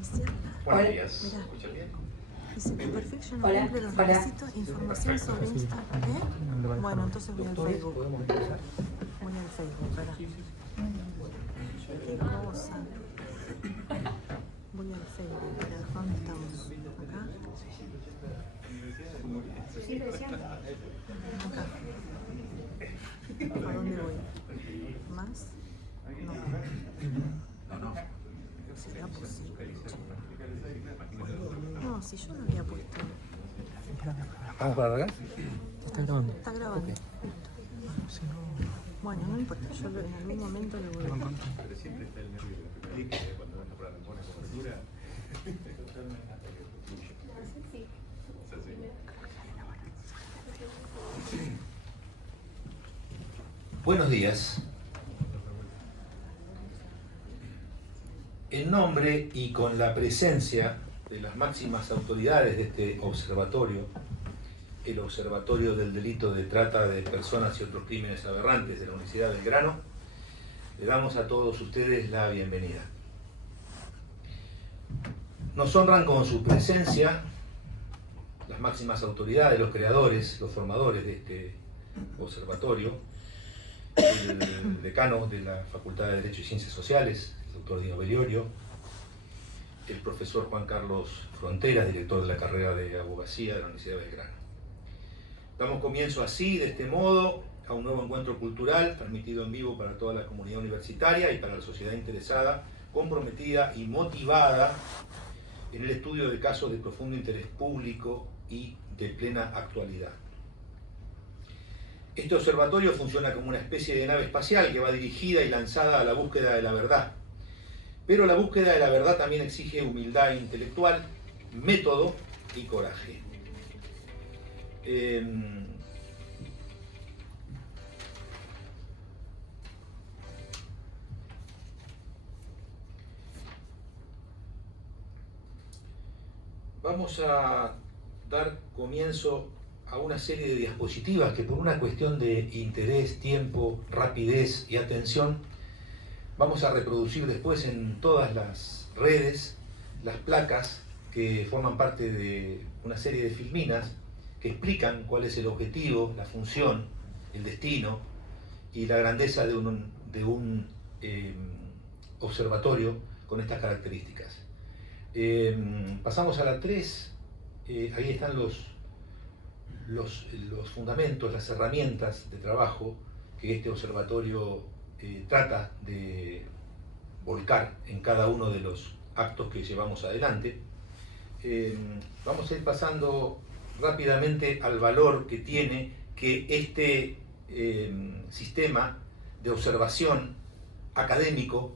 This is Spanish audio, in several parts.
iniciar. Buenos días. Mirá. ¿Me escucha bien? Dice, tu perfil yo no Hola, cumple los hola. requisitos. Información sobre Instagram. Bueno, entonces voy al Facebook. ¿Podemos empezar? Voy al Facebook, espera. Qué cosa. Voy al Facebook, espera. ¿Dónde estamos? ¿Acá? Acá. ¿A dónde voy? ¿Más? No. ¿Será posible? No, si yo no había puesto. ¿Vamos para acá? Está grabando. Está grabando. Ok. Listo. Si no, Bueno, no importa, yo en algún momento lo voy a... Pero siempre está el nervio de la primera línea, cuando uno pone cobertura. Buenos días. En nombre y con la presencia de las máximas autoridades de este observatorio, el Observatorio del Delito de Trata de Personas y otros crímenes aberrantes de la Universidad de Belgrano, le damos a todos ustedes la bienvenida. Nos honran con su presencia las máximas autoridades, los creadores, los formadores de este observatorio, el decano de la Facultad de Derecho y Ciencias Sociales, el doctor Dino Beliorio, el profesor Juan Carlos Fronteras, director de la carrera de Abogacía de la Universidad de Belgrano. Damos comienzo así, de este modo, a un nuevo encuentro cultural transmitido en vivo para toda la comunidad universitaria y para la sociedad interesada, comprometida y motivada en el estudio de casos de profundo interés público y de plena actualidad. Este observatorio funciona como una especie de nave espacial que va dirigida y lanzada a la búsqueda de la verdad. Pero la búsqueda de la verdad también exige humildad intelectual, método y coraje. Vamos a dar comienzo a una serie de diapositivas que por una cuestión de interés, tiempo, rapidez y atención vamos a reproducir después en todas las redes, las placas que forman parte de una serie de filminas que explican cuál es el objetivo, la función, el destino y la grandeza de un observatorio con estas características. Pasamos a la 3, ahí están los fundamentos, las herramientas de trabajo que este observatorio trata de volcar en cada uno de los actos que llevamos adelante. Vamos a ir pasando rápidamente al valor que tiene que este sistema de observación académico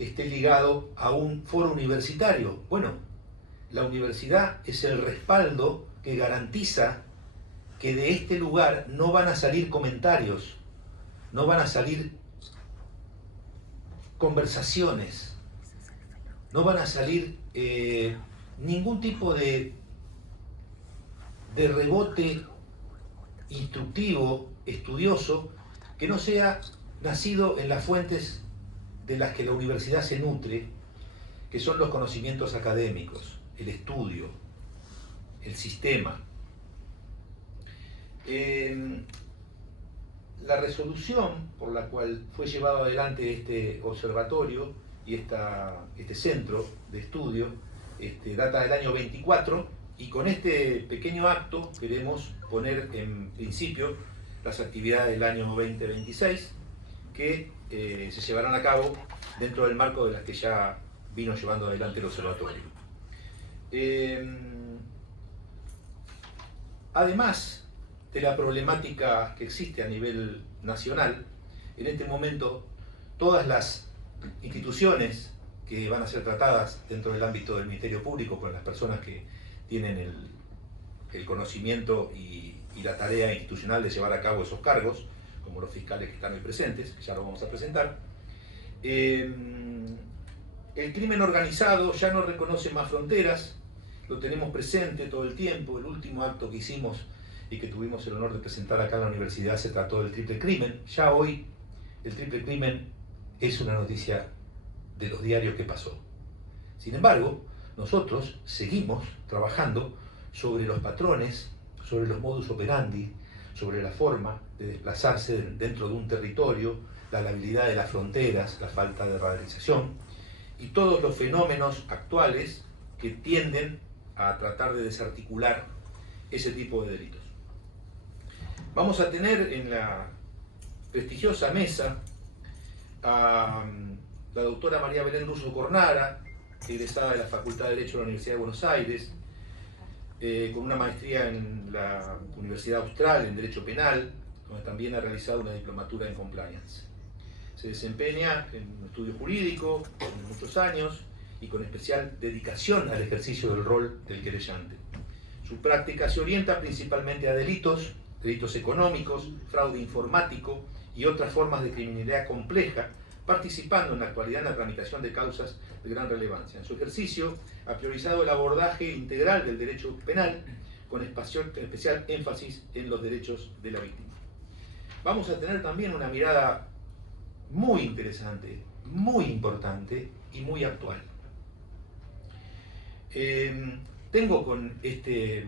esté ligado a un foro universitario. Bueno, la universidad es el respaldo que garantiza que de este lugar no van a salir comentarios, no van a salir conversaciones, no van a salir ningún tipo de rebote instructivo, estudioso, que no sea nacido en las fuentes de las que la universidad se nutre, que son los conocimientos académicos, el estudio, el sistema. La resolución por la cual fue llevado adelante este observatorio y este centro de estudio data del año 24, y con este pequeño acto queremos poner en principio las actividades del año 2026 que se llevarán a cabo dentro del marco de las que ya vino llevando adelante el observatorio. Además de la problemática que existe a nivel nacional, en este momento todas las instituciones que van a ser tratadas dentro del ámbito del Ministerio Público con las personas que tienen el conocimiento y la tarea institucional de llevar a cabo esos cargos, como los fiscales que están hoy presentes, que ya lo vamos a presentar. El crimen organizado ya no reconoce más fronteras, lo tenemos presente todo el tiempo. El último acto que hicimos y que tuvimos el honor de presentar acá en la universidad se trató del triple crimen. Ya hoy el triple crimen es una noticia de los diarios que pasó. Sin embargo, nosotros seguimos trabajando sobre los patrones, sobre los modus operandi, sobre la forma de desplazarse dentro de un territorio, la labilidad de las fronteras, la falta de radicalización y todos los fenómenos actuales que tienden a tratar de desarticular ese tipo de delitos. Vamos a tener en la prestigiosa mesa a la doctora María Belén Russo Cornara, egresada de la Facultad de Derecho de la Universidad de Buenos Aires, con una maestría en la Universidad Austral en Derecho Penal, donde también ha realizado una diplomatura en Compliance. Se desempeña en un estudio jurídico por muchos años y con especial dedicación al ejercicio del rol del querellante. Su práctica se orienta principalmente a delitos económicos, fraude informático y otras formas de criminalidad compleja, participando en la actualidad en la tramitación de causas de gran relevancia. En su ejercicio ha priorizado el abordaje integral del derecho penal, con especial énfasis en los derechos de la víctima. Vamos a tener también una mirada muy interesante, muy importante y muy actual. Tengo con este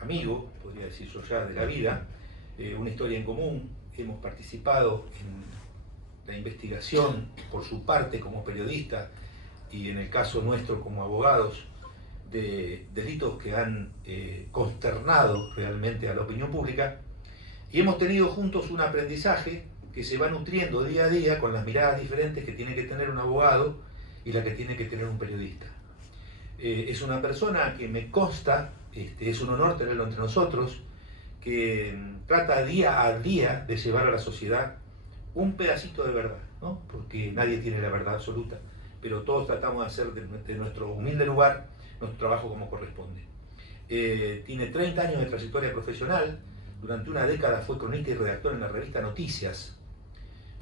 amigo, podría decir yo ya de la vida, una historia en común. Hemos participado en la investigación por su parte como periodista y en el caso nuestro como abogados de delitos que han consternado realmente a la opinión pública, y hemos tenido juntos un aprendizaje que se va nutriendo día a día con las miradas diferentes que tiene que tener un abogado y la que tiene que tener un periodista. Es una persona que me consta, es un honor tenerlo entre nosotros, que trata día a día de llevar a la sociedad un pedacito de verdad, ¿no? Porque nadie tiene la verdad absoluta, pero todos tratamos de hacer de nuestro humilde lugar nuestro trabajo como corresponde. Tiene 30 años de trayectoria profesional, durante una década fue cronista y redactor en la revista Noticias,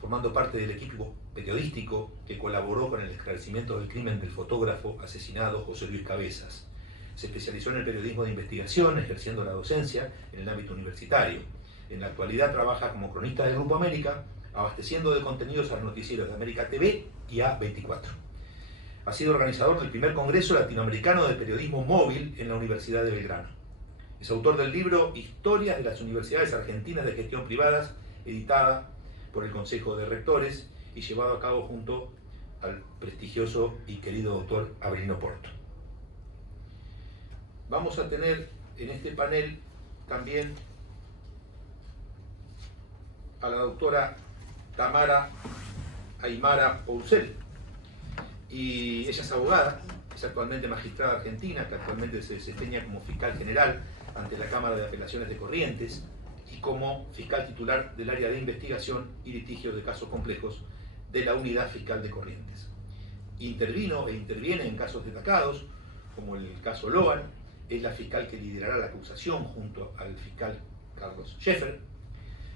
formando parte del equipo periodístico que colaboró con el esclarecimiento del crimen del fotógrafo asesinado José Luis Cabezas. Se especializó en el periodismo de investigación, ejerciendo la docencia en el ámbito universitario. En la actualidad trabaja como cronista del Grupo América, abasteciendo de contenidos a los noticieros de América TV y A24. Ha sido organizador del primer Congreso Latinoamericano de Periodismo Móvil en la Universidad de Belgrano. Es autor del libro Historias de las Universidades Argentinas de Gestión Privadas, editada por el Consejo de Rectores y llevado a cabo junto al prestigioso y querido doctor Avelino Porto. Vamos a tener en este panel también a la doctora Tamara Aymara Poucel, y ella es abogada, es actualmente magistrada argentina, que actualmente se desempeña como fiscal general ante la Cámara de Apelaciones de Corrientes y como fiscal titular del área de investigación y litigio de casos complejos de la Unidad Fiscal de Corrientes. Intervino e interviene en casos destacados, como el caso Loan. Es la fiscal que liderará la acusación junto al fiscal Carlos Scheffer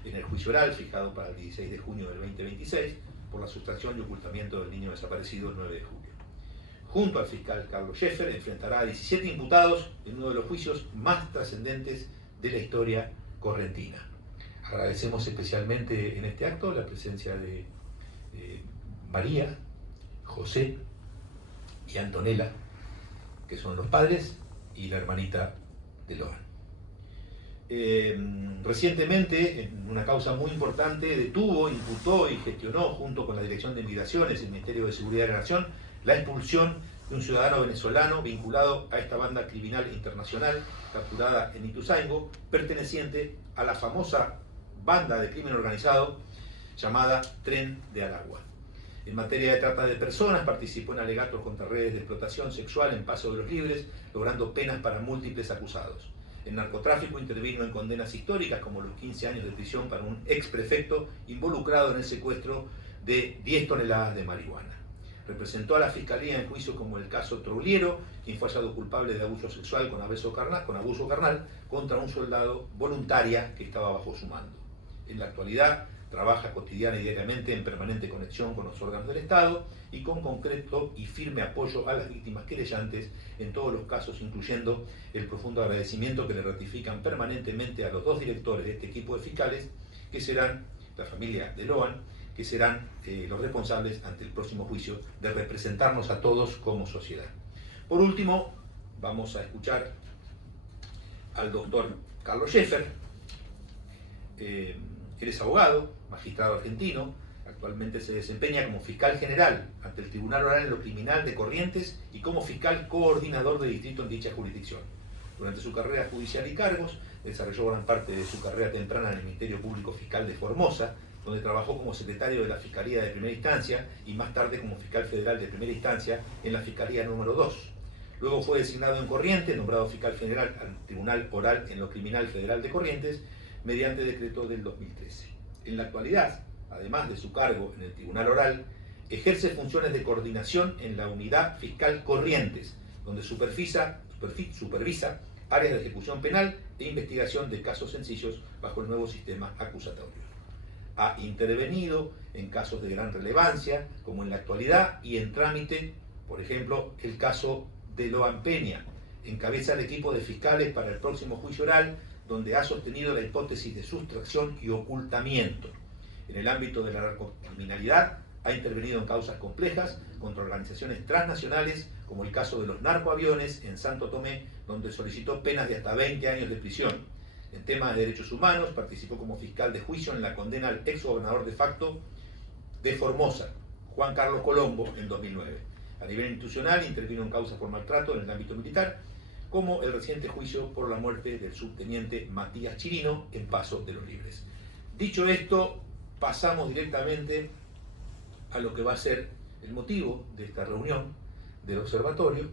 en el juicio oral fijado para el 16 de junio del 2026 por la sustracción y ocultamiento del niño desaparecido el 9 de julio. Junto al fiscal Carlos Scheffer enfrentará a 17 imputados en uno de los juicios más trascendentes de la historia correntina. Agradecemos especialmente en este acto la presencia de María, José y Antonella, que son los padres y la hermanita de Loan. Recientemente, en una causa muy importante, detuvo, imputó y gestionó, junto con la Dirección de Migraciones y el Ministerio de Seguridad de la Nación, la expulsión de un ciudadano venezolano vinculado a esta banda criminal internacional, capturada en Ituzaingó, perteneciente a la famosa banda de crimen organizado llamada Tren de Aragua. En materia de trata de personas, participó en alegatos contra redes de explotación sexual en Paso de los Libres, logrando penas para múltiples acusados. En narcotráfico intervino en condenas históricas, como los 15 años de prisión para un exprefecto involucrado en el secuestro de 10 toneladas de marihuana. Representó a la Fiscalía en juicios como el caso Trouliero, quien fue hallado culpable de abuso sexual con abuso carnal contra un soldado voluntaria que estaba bajo su mando. En la actualidad, trabaja cotidiana y diariamente en permanente conexión con los órganos del Estado y con concreto y firme apoyo a las víctimas querellantes en todos los casos, incluyendo el profundo agradecimiento que le ratifican permanentemente a los dos directores de este equipo de fiscales, que serán la familia de Loan, que serán los responsables ante el próximo juicio de representarnos a todos como sociedad. Por último, vamos a escuchar al doctor Carlos Schaeffer. Él es abogado, magistrado argentino, actualmente se desempeña como fiscal general ante el Tribunal Oral en lo Criminal de Corrientes y como fiscal coordinador de distrito en dicha jurisdicción. Durante su carrera judicial y cargos, desarrolló gran parte de su carrera temprana en el Ministerio Público Fiscal de Formosa, donde trabajó como secretario de la Fiscalía de Primera Instancia y más tarde como fiscal federal de Primera Instancia en la Fiscalía número 2. Luego fue designado en Corrientes, nombrado fiscal general al Tribunal Oral en lo Criminal Federal de Corrientes, mediante decreto del 2013. En la actualidad, además de su cargo en el Tribunal Oral, ejerce funciones de coordinación en la Unidad Fiscal Corrientes, donde supervisa áreas de ejecución penal e investigación de casos sencillos bajo el nuevo sistema acusatorio. Ha intervenido en casos de gran relevancia, como en la actualidad y en trámite, por ejemplo, el caso de Loan Peña. Encabeza el equipo de fiscales para el próximo juicio oral, donde ha sostenido la hipótesis de sustracción y ocultamiento. En el ámbito de la narcocriminalidad, ha intervenido en causas complejas contra organizaciones transnacionales, como el caso de los narcoaviones en Santo Tomé, donde solicitó penas de hasta 20 años de prisión. En temas de derechos humanos, participó como fiscal de juicio en la condena al exgobernador de facto de Formosa, Juan Carlos Colombo, en 2009. A nivel institucional, intervino en causas por maltrato en el ámbito militar, como el reciente juicio por la muerte del subteniente Matías Chirino en Paso de los Libres. Dicho esto, pasamos directamente a lo que va a ser el motivo de esta reunión del observatorio,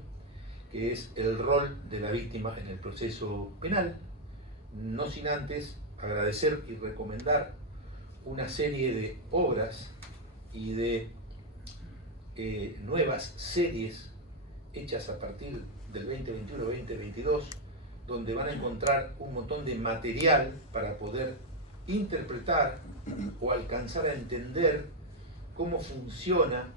que es el rol de la víctima en el proceso penal, no sin antes agradecer y recomendar una serie de obras y de nuevas series hechas a partir del 2021-2022, donde van a encontrar un montón de material para poder interpretar o alcanzar a entender cómo funciona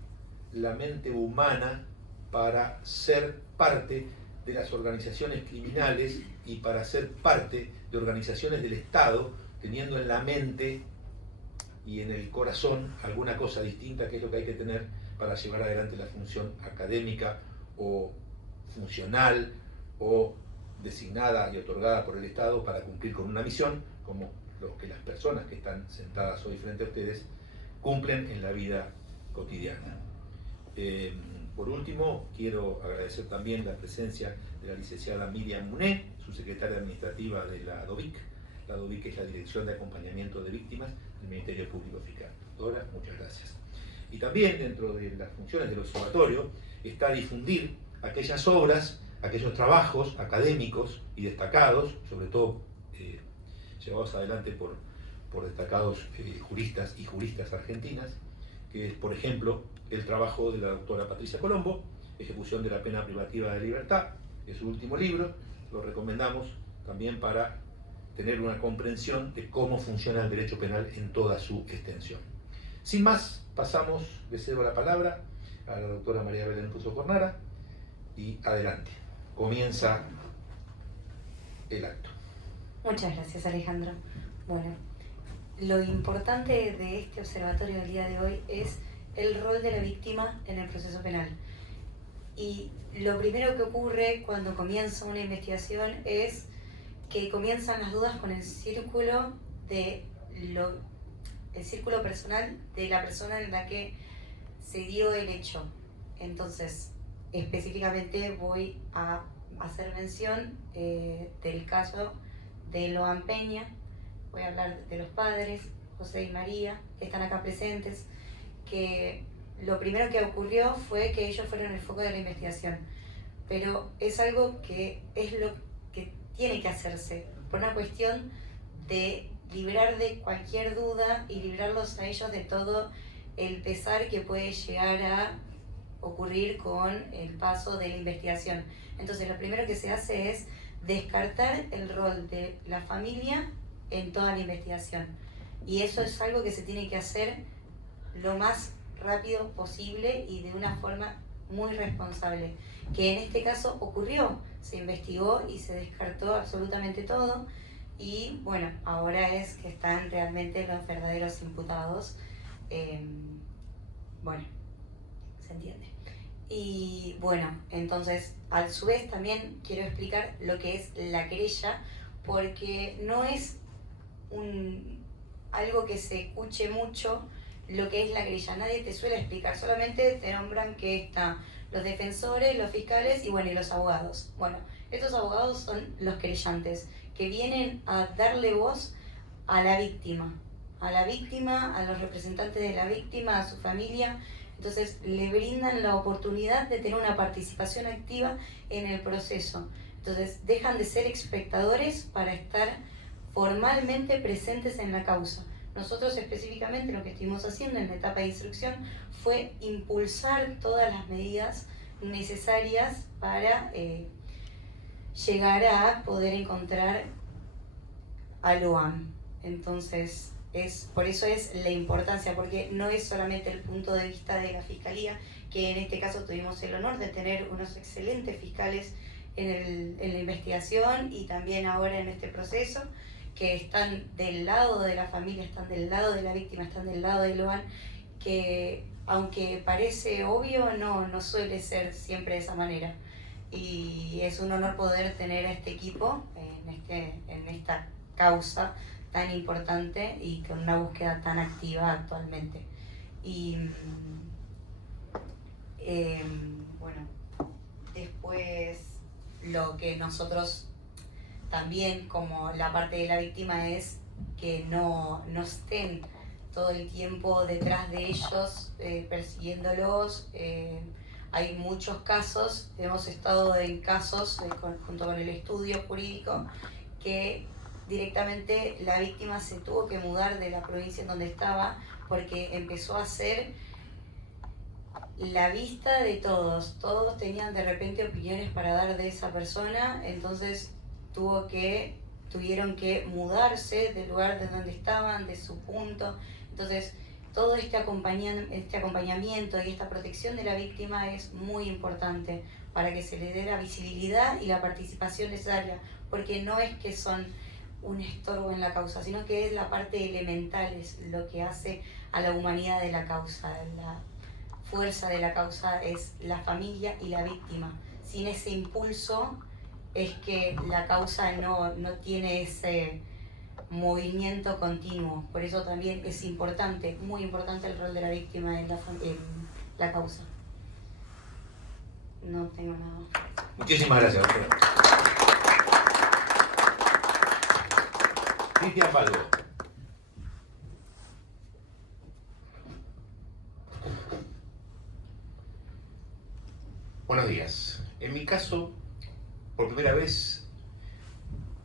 la mente humana para ser parte de las organizaciones criminales y para ser parte de organizaciones del Estado, teniendo en la mente y en el corazón alguna cosa distinta, que es lo que hay que tener para llevar adelante la función académica o funcional o designada y otorgada por el Estado para cumplir con una misión, como lo que las personas que están sentadas hoy frente a ustedes cumplen en la vida cotidiana. Por último, quiero agradecer también la presencia de la licenciada Miriam Muné, su secretaria administrativa de la DOVIC. La DOVIC es la Dirección de Acompañamiento de Víctimas del Ministerio Público Fiscal. Doctora, muchas gracias. Y también dentro de las funciones del observatorio está difundir aquellas obras, aquellos trabajos académicos y destacados, sobre todo llevados adelante por destacados juristas y juristas argentinas, que es, por ejemplo, el trabajo de la doctora Patricia Colombo, Ejecución de la Pena Privativa de Libertad, es su último libro. Lo recomendamos también para tener una comprensión de cómo funciona el derecho penal en toda su extensión. Sin más, le cedo la palabra a la doctora María Belén Russo Cornara y adelante, comienza el acto. Muchas gracias, Alejandro. Bueno, lo importante de este observatorio del día de hoy es el rol de la víctima en el proceso penal. Y lo primero que ocurre cuando comienza una investigación es que comienzan las dudas con el círculo personal de la persona en la que se dio el hecho. Entonces, específicamente voy a hacer mención del caso de Loan Peña. Voy a hablar de los padres, José y María, que están acá presentes, que lo primero que ocurrió fue que ellos fueron el foco de la investigación. Pero es algo que es lo que tiene que hacerse, por una cuestión de librar de cualquier duda y librarlos a ellos de todo el pesar que puede llegar a ocurrir con el paso de la investigación. Entonces, lo primero que se hace es descartar el rol de la familia en toda la investigación. Y eso es algo que se tiene que hacer lo más rápido posible y de una forma muy responsable, que en este caso ocurrió. Se investigó y se descartó absolutamente todo, y bueno, ahora es que están realmente los verdaderos imputados Bueno, se entiende. Y bueno, entonces, a su vez también quiero explicar lo que es la querella, porque no es algo que se escuche mucho lo que es la querella. Nadie te suele explicar, solamente te nombran que están los defensores, los fiscales y bueno, y los abogados. Bueno, estos abogados son los querellantes, que vienen a darle voz a la víctima, a los representantes de la víctima, a su familia. Entonces le brindan la oportunidad de tener una participación activa en el proceso. Entonces dejan de ser espectadores para estar formalmente presentes en la causa. Nosotros específicamente lo que estuvimos haciendo en la etapa de instrucción fue impulsar todas las medidas necesarias para llegar a poder encontrar a Loan. Entonces, por eso es la importancia, porque no es solamente el punto de vista de la Fiscalía, que en este caso tuvimos el honor de tener unos excelentes fiscales en la investigación y también ahora en este proceso, que están del lado de la familia, están del lado de la víctima, están del lado de Loan, que aunque parece obvio, no suele ser siempre de esa manera. Y es un honor poder tener a este equipo en esta causa tan importante y con una búsqueda tan activa actualmente. Y bueno, después lo que nosotros también como la parte de la víctima es que no estén todo el tiempo detrás de ellos persiguiéndolos. Hay muchos casos, hemos estado en casos junto con el estudio jurídico que directamente la víctima se tuvo que mudar de la provincia en donde estaba porque empezó a ser la vista de todos tenían de repente opiniones para dar de esa persona, entonces tuvieron que mudarse del lugar de donde estaban, de su punto. Entonces todo este acompañamiento y esta protección de la víctima es muy importante para que se le dé la visibilidad y la participación necesaria, porque no es que son un estorbo en la causa, sino que es la parte elemental, es lo que hace a la humanidad de la causa. La fuerza de la causa es la familia y la víctima. Sin ese impulso es que la causa no tiene ese movimiento continuo. Por eso también es importante, muy importante el rol de la víctima en la causa. No tengo nada más. Muchísimas gracias, doctora. Cristian Balbo. Buenos días. En mi caso, por primera vez,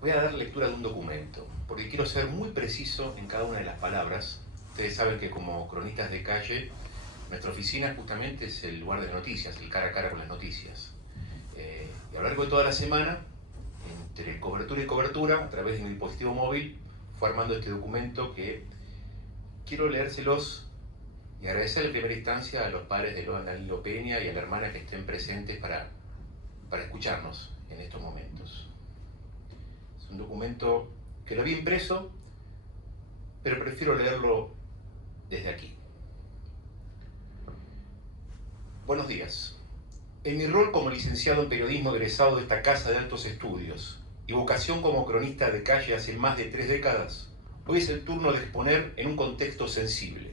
voy a dar lectura de un documento, porque quiero ser muy preciso en cada una de las palabras. Ustedes saben que como cronistas de calle, nuestra oficina justamente es el lugar de las noticias, el cara a cara con las noticias. Y a lo largo de toda la semana, entre cobertura y cobertura, a través de mi dispositivo móvil, fue armando este documento que quiero leérselos y agradecer en primera instancia a los padres de Loan Danilo Peña y a la hermana que estén presentes para escucharnos en estos momentos. Es un documento que lo vi impreso, pero prefiero leerlo desde aquí. Buenos días. En mi rol como licenciado en periodismo egresado de esta casa de altos estudios y vocación como cronista de calle hace más de 3 décadas, hoy es el turno de exponer en un contexto sensible,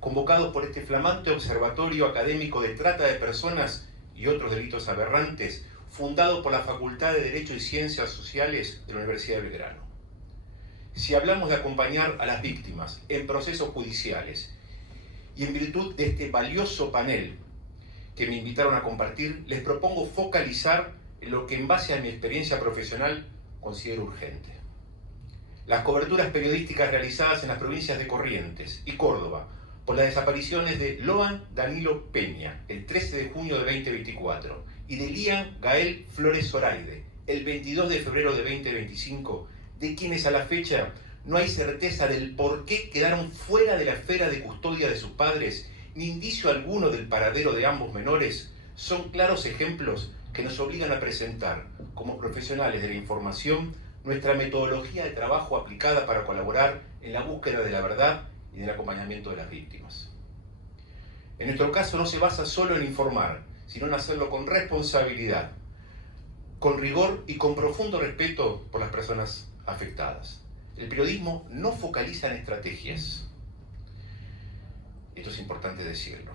convocado por este flamante observatorio académico de trata de personas y otros delitos aberrantes, fundado por la Facultad de Derecho y Ciencias Sociales de la Universidad de Belgrano. Si hablamos de acompañar a las víctimas en procesos judiciales y en virtud de este valioso panel que me invitaron a compartir, les propongo focalizar en lo que en base a mi experiencia profesional considero urgente. Las coberturas periodísticas realizadas en las provincias de Corrientes y Córdoba por las desapariciones de Loan Danilo Peña el 13 de junio de 2024 y de Lian Gael Flores Zoraide el 22 de febrero de 2025, de quienes a la fecha no hay certeza del por qué quedaron fuera de la esfera de custodia de sus padres, ni indicio alguno del paradero de ambos menores, son claros ejemplos que nos obligan a presentar, como profesionales de la información, nuestra metodología de trabajo aplicada para colaborar en la búsqueda de la verdad y del acompañamiento de las víctimas. En nuestro caso no se basa solo en informar, sino en hacerlo con responsabilidad, con rigor y con profundo respeto por las personas afectadas. El periodismo no focaliza en estrategias. Esto es importante decirlo,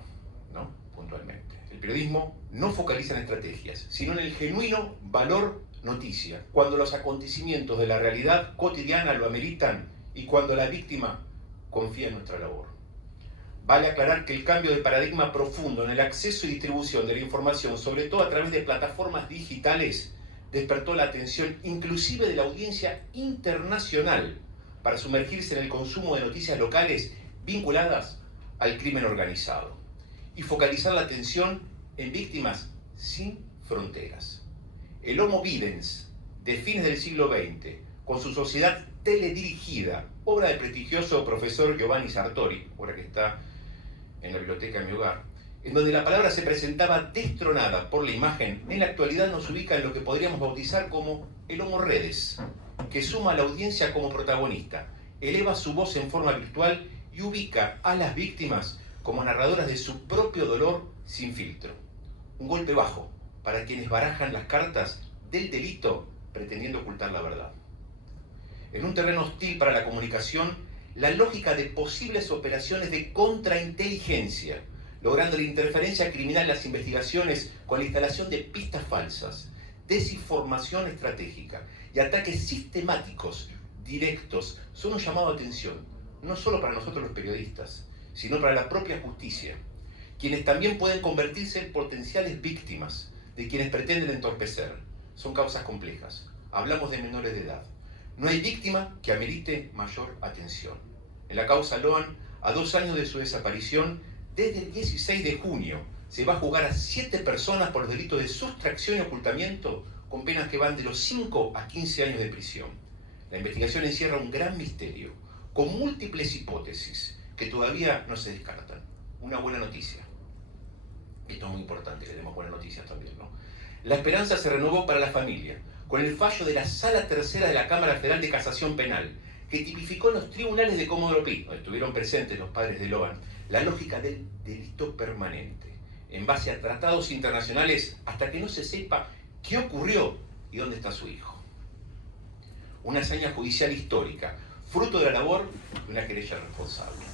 ¿no? Puntualmente. El periodismo no focaliza en estrategias, sino en el genuino valor noticia, cuando los acontecimientos de la realidad cotidiana lo ameritan y cuando la víctima confía en nuestra labor. Vale aclarar que el cambio de paradigma profundo en el acceso y distribución de la información, sobre todo a través de plataformas digitales, despertó la atención inclusive de la audiencia internacional para sumergirse en el consumo de noticias locales vinculadas al crimen organizado y focalizar la atención en víctimas sin fronteras. El Homo Videns de fines del siglo XX, con su sociedad teledirigida, obra del prestigioso profesor Giovanni Sartori, obra que está en la biblioteca de mi hogar, en donde la palabra se presentaba destronada por la imagen, en la actualidad nos ubica en lo que podríamos bautizar como el Homo Redes, que suma a la audiencia como protagonista, eleva su voz en forma virtual y ubica a las víctimas como narradoras de su propio dolor sin filtro. Un golpe bajo para quienes barajan las cartas del delito pretendiendo ocultar la verdad. En un terreno hostil para la comunicación, la lógica de posibles operaciones de contrainteligencia, logrando la interferencia criminal en las investigaciones con la instalación de pistas falsas, desinformación estratégica y ataques sistemáticos, directos, son un llamado de atención, no solo para nosotros los periodistas, sino para la propia justicia, quienes también pueden convertirse en potenciales víctimas de quienes pretenden entorpecer. Son causas complejas. Hablamos de menores de edad. No hay víctima que amerite mayor atención. En la causa Loan, a 2 años de su desaparición, desde el 16 de junio, se va a juzgar a 7 personas por los delitos de sustracción y ocultamiento, con penas que van de los 5 a 15 años de prisión. La investigación encierra un gran misterio, con múltiples hipótesis que todavía no se descartan. Una buena noticia. Esto es muy importante, que demos buenas noticias también, ¿no? La esperanza se renovó para la familia, con el fallo de la Sala Tercera de la Cámara Federal de Casación Penal, que tipificó en los tribunales de Comodoro Pi, donde estuvieron presentes los padres de Loan, la lógica del delito permanente, en base a tratados internacionales hasta que no se sepa qué ocurrió y dónde está su hijo. Una hazaña judicial histórica, fruto de la labor de una querella responsable.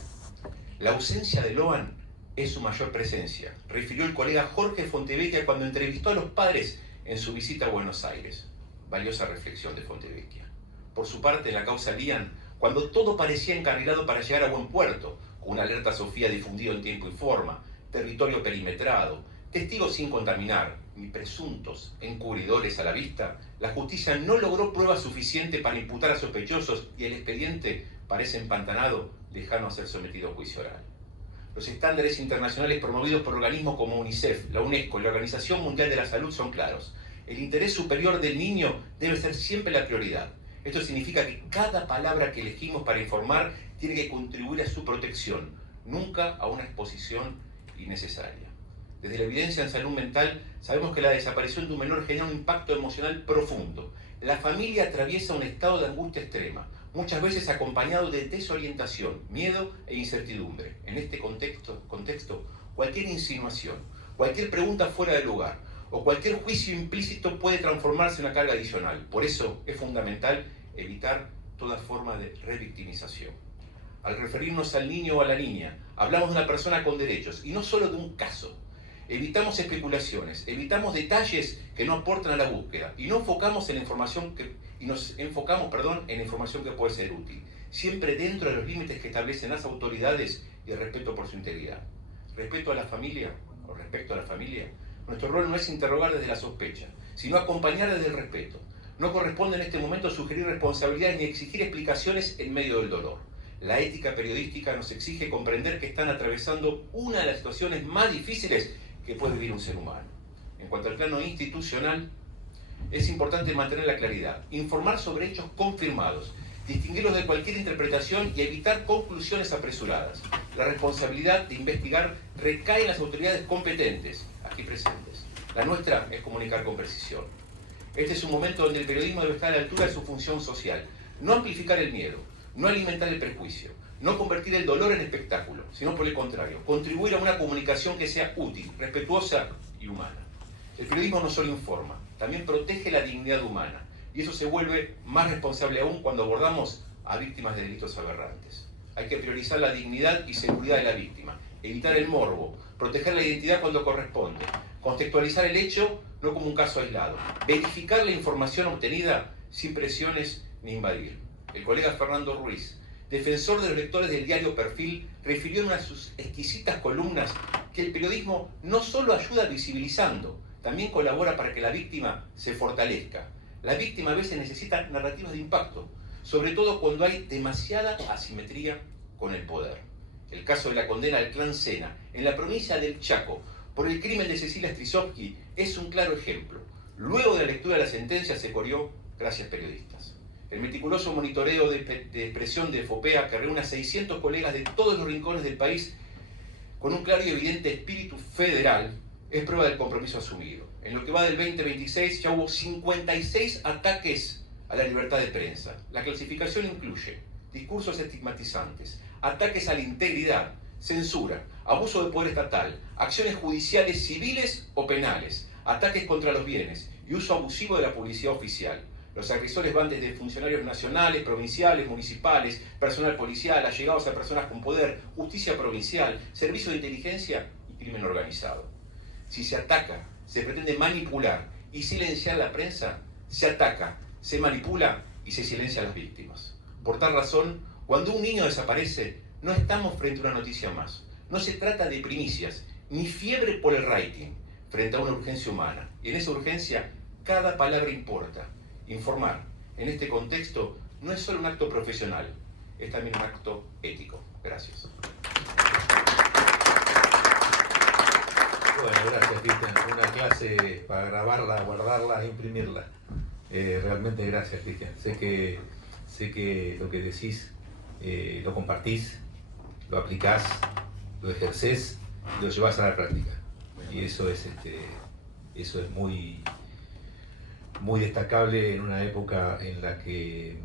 La ausencia de Loan es su mayor presencia, refirió el colega Jorge Fontevecchia cuando entrevistó a los padres en su visita a Buenos Aires. Valiosa reflexión de Fontevecchia. Por su parte, en la causa Lian, cuando todo parecía encarrilado para llegar a buen puerto, con una alerta Sofía difundido en tiempo y forma, territorio perimetrado, testigos sin contaminar, ni presuntos encubridores a la vista, la justicia no logró pruebas suficientes para imputar a sospechosos y el expediente parece empantanado, lejano a ser sometido a juicio oral. Los estándares internacionales promovidos por organismos como UNICEF, la UNESCO y la Organización Mundial de la Salud son claros. El interés superior del niño debe ser siempre la prioridad. Esto significa que cada palabra que elegimos para informar tiene que contribuir a su protección, nunca a una exposición innecesaria. Desde la evidencia en salud mental, sabemos que la desaparición de un menor genera un impacto emocional profundo. La familia atraviesa un estado de angustia extrema, muchas veces acompañado de desorientación, miedo e incertidumbre. En este contexto, cualquier insinuación, cualquier pregunta fuera de lugar o cualquier juicio implícito puede transformarse en una carga adicional. Por eso es fundamental evitar toda forma de revictimización. Al referirnos al niño o a la niña, hablamos de una persona con derechos y no solo de un caso. Evitamos especulaciones, evitamos detalles que no aportan a la búsqueda y nos enfocamos en la información en información que puede ser útil, siempre dentro de los límites que establecen las autoridades y el respeto por su integridad. Respecto a la familia, nuestro rol no es interrogar desde la sospecha, sino acompañar desde el respeto. No corresponde en este momento sugerir responsabilidades ni exigir explicaciones en medio del dolor. La ética periodística nos exige comprender que están atravesando una de las situaciones más difíciles que puede vivir un ser humano. En cuanto al plano institucional, es importante mantener la claridad, informar sobre hechos confirmados, distinguirlos de cualquier interpretación y evitar conclusiones apresuradas. La responsabilidad de investigar recae en las autoridades competentes, aquí presentes. La nuestra es comunicar con precisión. Este es un momento donde el periodismo debe estar a la altura de su función social, no amplificar el miedo, no alimentar el prejuicio, No convertir el dolor en espectáculo, sino por el contrario, contribuir a una comunicación que sea útil, respetuosa y humana. El periodismo no solo informa, también protege la dignidad humana, y eso se vuelve más responsable aún cuando abordamos a víctimas de delitos aberrantes. Hay que priorizar la dignidad y seguridad de la víctima, evitar el morbo, proteger la identidad cuando corresponde, contextualizar el hecho no como un caso aislado, verificar la información obtenida sin presiones ni invadir. El colega Fernando Ruiz, defensor de los lectores del diario Perfil, refirió en una de sus exquisitas columnas que el periodismo no solo ayuda visibilizando, también colabora para que la víctima se fortalezca. La víctima a veces necesita narrativas de impacto, sobre todo cuando hay demasiada asimetría con el poder. El caso de la condena del clan Sena en la provincia del Chaco por el crimen de Cecilia Strisovsky es un claro ejemplo. Luego de la lectura de la sentencia se corrió gracias periodistas. El meticuloso monitoreo de expresión de FOPEA, que reúne a 600 colegas de todos los rincones del país con un claro y evidente espíritu federal, es prueba del compromiso asumido. En lo que va del 2026 ya hubo 56 ataques a la libertad de prensa. La clasificación incluye discursos estigmatizantes, ataques a la integridad, censura, abuso de poder estatal, acciones judiciales civiles o penales, ataques contra los bienes y uso abusivo de la publicidad oficial. Los agresores van desde funcionarios nacionales, provinciales, municipales, personal policial, allegados a personas con poder, justicia provincial, servicio de inteligencia y crimen organizado. Si se ataca, se pretende manipular y silenciar la prensa, se ataca, se manipula y se silencia a las víctimas. Por tal razón, cuando un niño desaparece, no estamos frente a una noticia más. No se trata de primicias, ni fiebre por el rating, frente a una urgencia humana. Y en esa urgencia, cada palabra importa. Informar, en este contexto, no es solo un acto profesional, es también un acto ético. Gracias. Bueno, gracias, Cristian. Una clase para grabarla, guardarla e imprimirla. Realmente gracias, Cristian. Sé que lo que decís lo compartís, lo aplicás, lo ejercés, lo llevás a la práctica. Y eso es muy destacable en una época en la que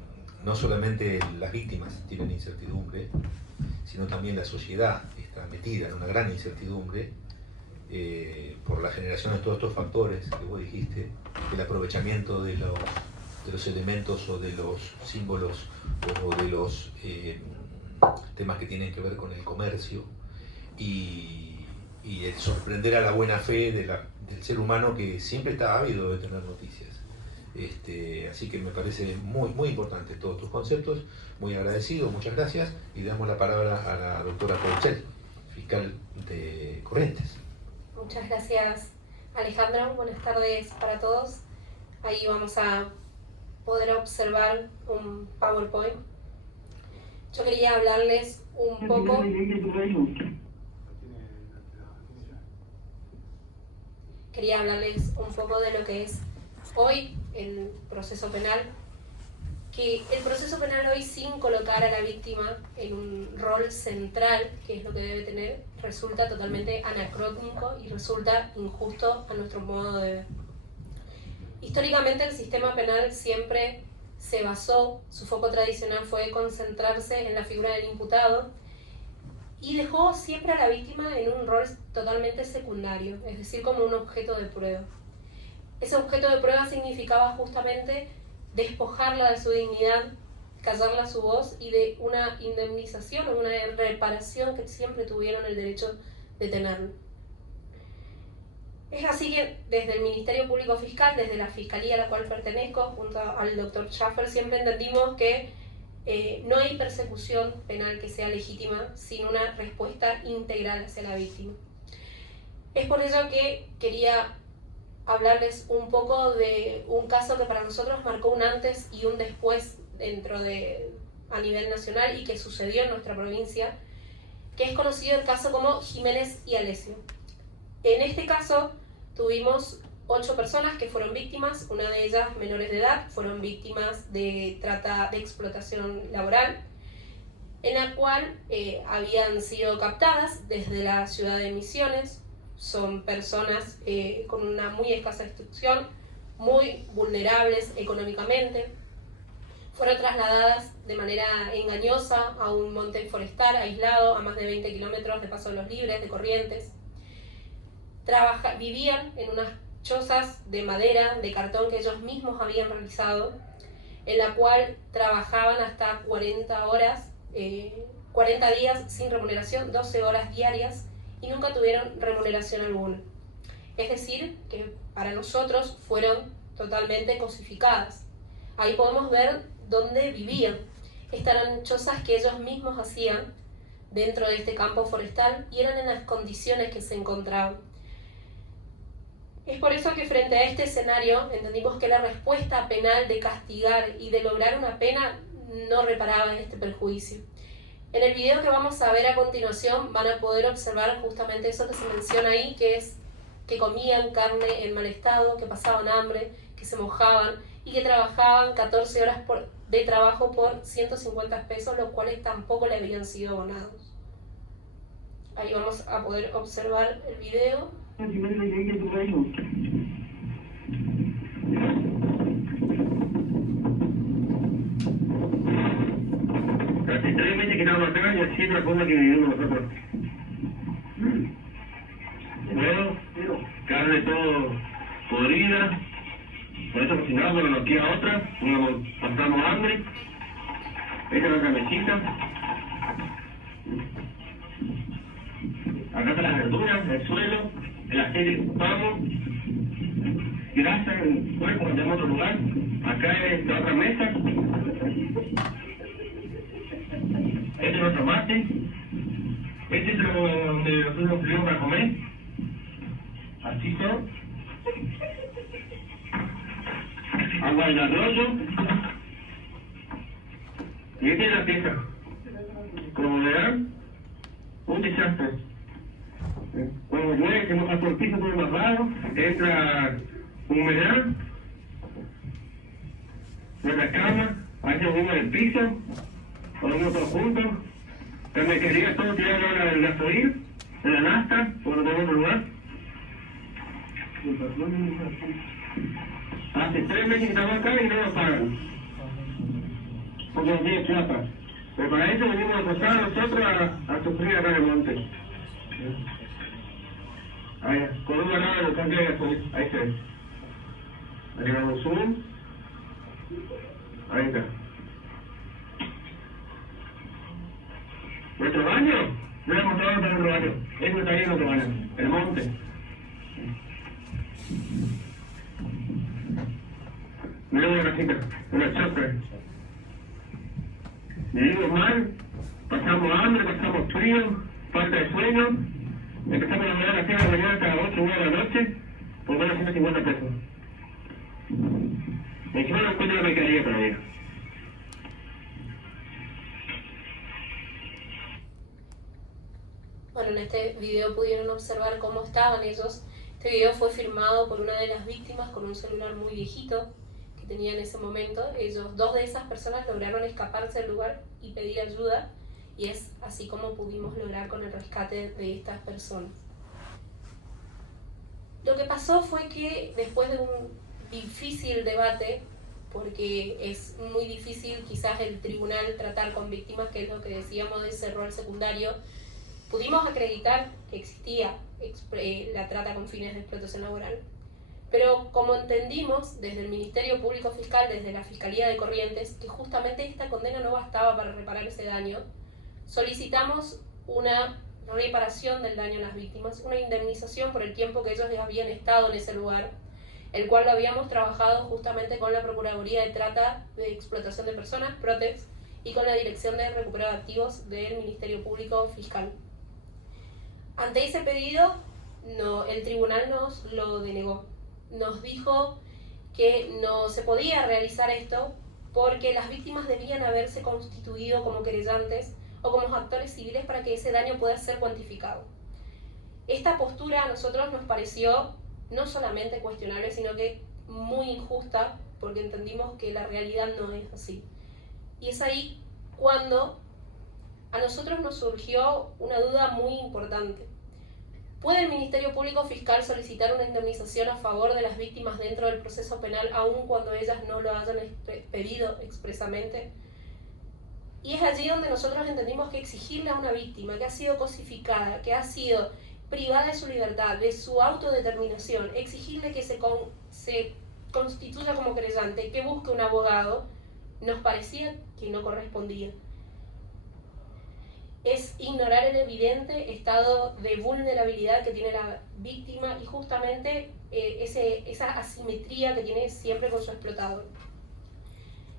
no solamente las víctimas tienen incertidumbre, sino también la sociedad está metida en una gran incertidumbre por la generación de todos estos factores que vos dijiste, el aprovechamiento de los elementos o de los símbolos o de los temas que tienen que ver con el comercio y el sorprender a la buena fe del ser humano que siempre está ávido de tener noticias. Así que me parece muy, muy importante todos tus conceptos, muy agradecido, muchas gracias, y damos la palabra a la doctora Couchel, fiscal de Corrientes. Muchas gracias, Alejandro. Buenas tardes para todos. Ahí vamos a poder observar un PowerPoint. Yo quería hablarles un poco de lo que es hoy el proceso penal, que el proceso penal hoy, sin colocar a la víctima en un rol central, que es lo que debe tener, resulta totalmente anacrónico y resulta injusto a nuestro modo de ver. Históricamente el sistema penal siempre se basó, su foco tradicional fue concentrarse en la figura del imputado y dejó siempre a la víctima en un rol totalmente secundario, es decir, como un objeto de prueba. Ese objeto de prueba significaba justamente despojarla de su dignidad, callarla su voz y de una indemnización o una reparación que siempre tuvieron el derecho de tenerlo. Es así que desde el Ministerio Público Fiscal, desde la Fiscalía a la cual pertenezco, junto al doctor Schaffer, siempre entendimos que no hay persecución penal que sea legítima sin una respuesta integral hacia la víctima. Es por ello que quería hablarles un poco de un caso que para nosotros marcó un antes y un después a nivel nacional y que sucedió en nuestra provincia, que es conocido el caso como Jiménez y Alessio. En este caso tuvimos 8 personas que fueron víctimas, una de ellas menores de edad, fueron víctimas de trata de explotación laboral, en la cual habían sido captadas desde la ciudad de Misiones. Son personas con una muy escasa instrucción, muy vulnerables económicamente, fueron trasladadas de manera engañosa a un monte forestal aislado a más de 20 kilómetros de Paso de los Libres, de Corrientes. Vivían en unas chozas de madera, de cartón que ellos mismos habían realizado, en la cual trabajaban hasta 40 días sin remuneración, 12 horas diarias, y nunca tuvieron remuneración alguna. Es decir, que para nosotros fueron totalmente cosificadas. Ahí podemos ver dónde vivían. Estas eran chozas que ellos mismos hacían dentro de este campo forestal y eran en las condiciones que se encontraban. Es por eso que frente a este escenario entendimos que la respuesta penal de castigar y de lograr una pena no reparaba este perjuicio. En el video que vamos a ver a continuación van a poder observar justamente eso que se menciona ahí, que es que comían carne en mal estado, que pasaban hambre, que se mojaban y que trabajaban 14 horas de trabajo por 150 pesos, los cuales tampoco le habían sido abonados. Ahí vamos a poder observar el video. Hace 3 meses que estamos acá y así es la forma que vivimos nosotros. Bueno, carne todo podrida, por eso cocinamos, nos queda otra, pasamos hambre. Esta es otra mesita. Acá están las verduras, el suelo, el aceite que ocupamos, grasa en el cuerpo cuando tenemos otro lugar. Acá es la otra mesa. Este es nuestro mate. Este es donde nosotros escribimos para comer. Así son. Agua del arroyo. Y esta es la pieza. Como verán, un desastre. Cuando llueve, se moja todo el piso, todo embarrado, entra humedad, nuestra cama, a veces dormimos en el piso, dormimos todos juntos, la mercadería todo tirado ahora del gasoil, de la nafta, por no tenemos otro lugar. Hace 3 meses que estamos acá y no nos pagan, porque no tienen plata. Pero para eso venimos a pasar nosotros a sufrir acá en el monte. Ahí, con un ganado de los tanques de gasolina, ahí se ve. Agregamos zoom. Ahí está. ¿Nuestro baño? No le hemos mostrado para nuestro baño. Eso está ahí en nuestro baño, el monte. Miremos la casita, una chopper. Vivimos mal, pasamos hambre, pasamos frío, falta de sueño. Empezamos a mañana a las 6 de la mañana hasta las 8 o 9 de la noche por menos 150 pesos. Encima no encuentro la mercadería todavía. Bueno, en este video pudieron observar cómo estaban ellos. Este video fue filmado por una de las víctimas con un celular muy viejito que tenía en ese momento. Dos de esas personas lograron escaparse del lugar y pedir ayuda. Y es así como pudimos lograr con el rescate de estas personas. Lo que pasó fue que después de un difícil debate, porque es muy difícil quizás el tribunal tratar con víctimas, que es lo que decíamos de ese rol secundario, pudimos acreditar que existía la trata con fines de explotación laboral. Pero como entendimos desde el Ministerio Público Fiscal, desde la Fiscalía de Corrientes, que justamente esta condena no bastaba para reparar ese daño, solicitamos una reparación del daño a las víctimas, una indemnización por el tiempo que ellos habían estado en ese lugar, el cual lo habíamos trabajado justamente con la Procuraduría de Trata de Explotación de Personas, PROTEX, y con la Dirección de Recupero de Activos del Ministerio Público Fiscal. Ante ese pedido, el tribunal nos lo denegó. Nos dijo que no se podía realizar esto porque las víctimas debían haberse constituido como querellantes o como actores civiles para que ese daño pueda ser cuantificado. Esta postura a nosotros nos pareció no solamente cuestionable, sino que muy injusta, porque entendimos que la realidad no es así. Y es ahí cuando a nosotros nos surgió una duda muy importante. ¿Puede el Ministerio Público Fiscal solicitar una indemnización a favor de las víctimas dentro del proceso penal, aun cuando ellas no lo hayan pedido expresamente? Y es allí donde nosotros entendimos que exigirle a una víctima que ha sido cosificada, que ha sido privada de su libertad, de su autodeterminación, exigirle que se constituya como querellante, que busque un abogado, nos parecía que no correspondía. Es ignorar el evidente estado de vulnerabilidad que tiene la víctima y justamente esa asimetría que tiene siempre con su explotador.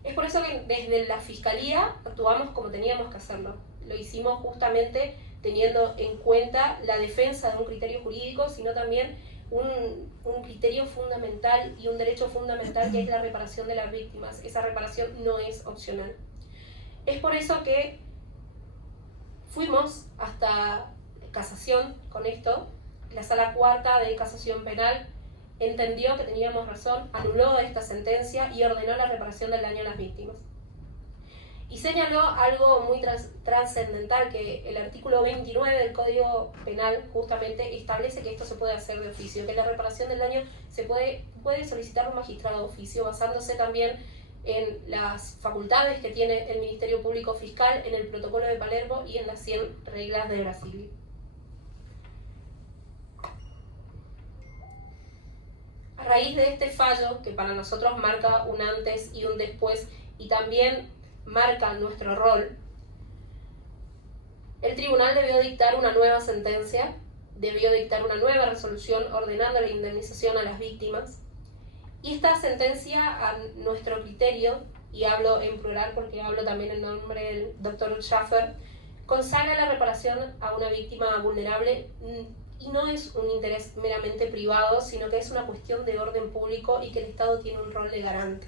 Es por eso que desde la Fiscalía actuamos como teníamos que hacerlo. Lo hicimos justamente teniendo en cuenta la defensa de un criterio jurídico, sino también un criterio fundamental y un derecho fundamental, que es la reparación de las víctimas. Esa reparación no es opcional. Es por eso que fuimos hasta casación con esto. La Sala Cuarta de Casación Penal entendió que teníamos razón, anuló esta sentencia y ordenó la reparación del daño a las víctimas. Y señaló algo muy trascendental, que el artículo 29 del Código Penal justamente establece que esto se puede hacer de oficio, que la reparación del daño se puede solicitar un magistrado de oficio, basándose también en las facultades que tiene el Ministerio Público Fiscal, en el Protocolo de Palermo y en las 100 reglas de Brasil. A raíz de este fallo, que para nosotros marca un antes y un después, y también marca nuestro rol, el tribunal debió dictar una nueva sentencia, debió dictar una nueva resolución ordenando la indemnización a las víctimas. Y esta sentencia, a nuestro criterio, y hablo en plural porque hablo también en nombre del doctor Schaffer, consagra la reparación a una víctima vulnerable, y no es un interés meramente privado, sino que es una cuestión de orden público y que el Estado tiene un rol de garante.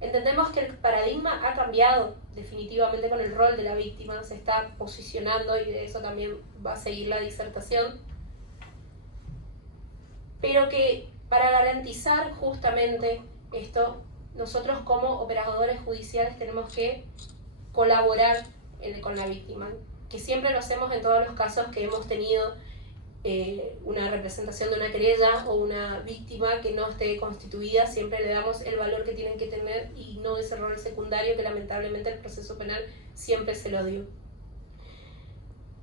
Entendemos que el paradigma ha cambiado definitivamente con el rol de la víctima, se está posicionando, y de eso también va a seguir la disertación, pero que para garantizar justamente esto, nosotros como operadores judiciales tenemos que colaborar con la víctima, que siempre lo hacemos en todos los casos que hemos tenido una representación de una querella o una víctima que no esté constituida. Siempre le damos el valor que tienen que tener y no ese rol secundario que lamentablemente el proceso penal siempre se lo dio.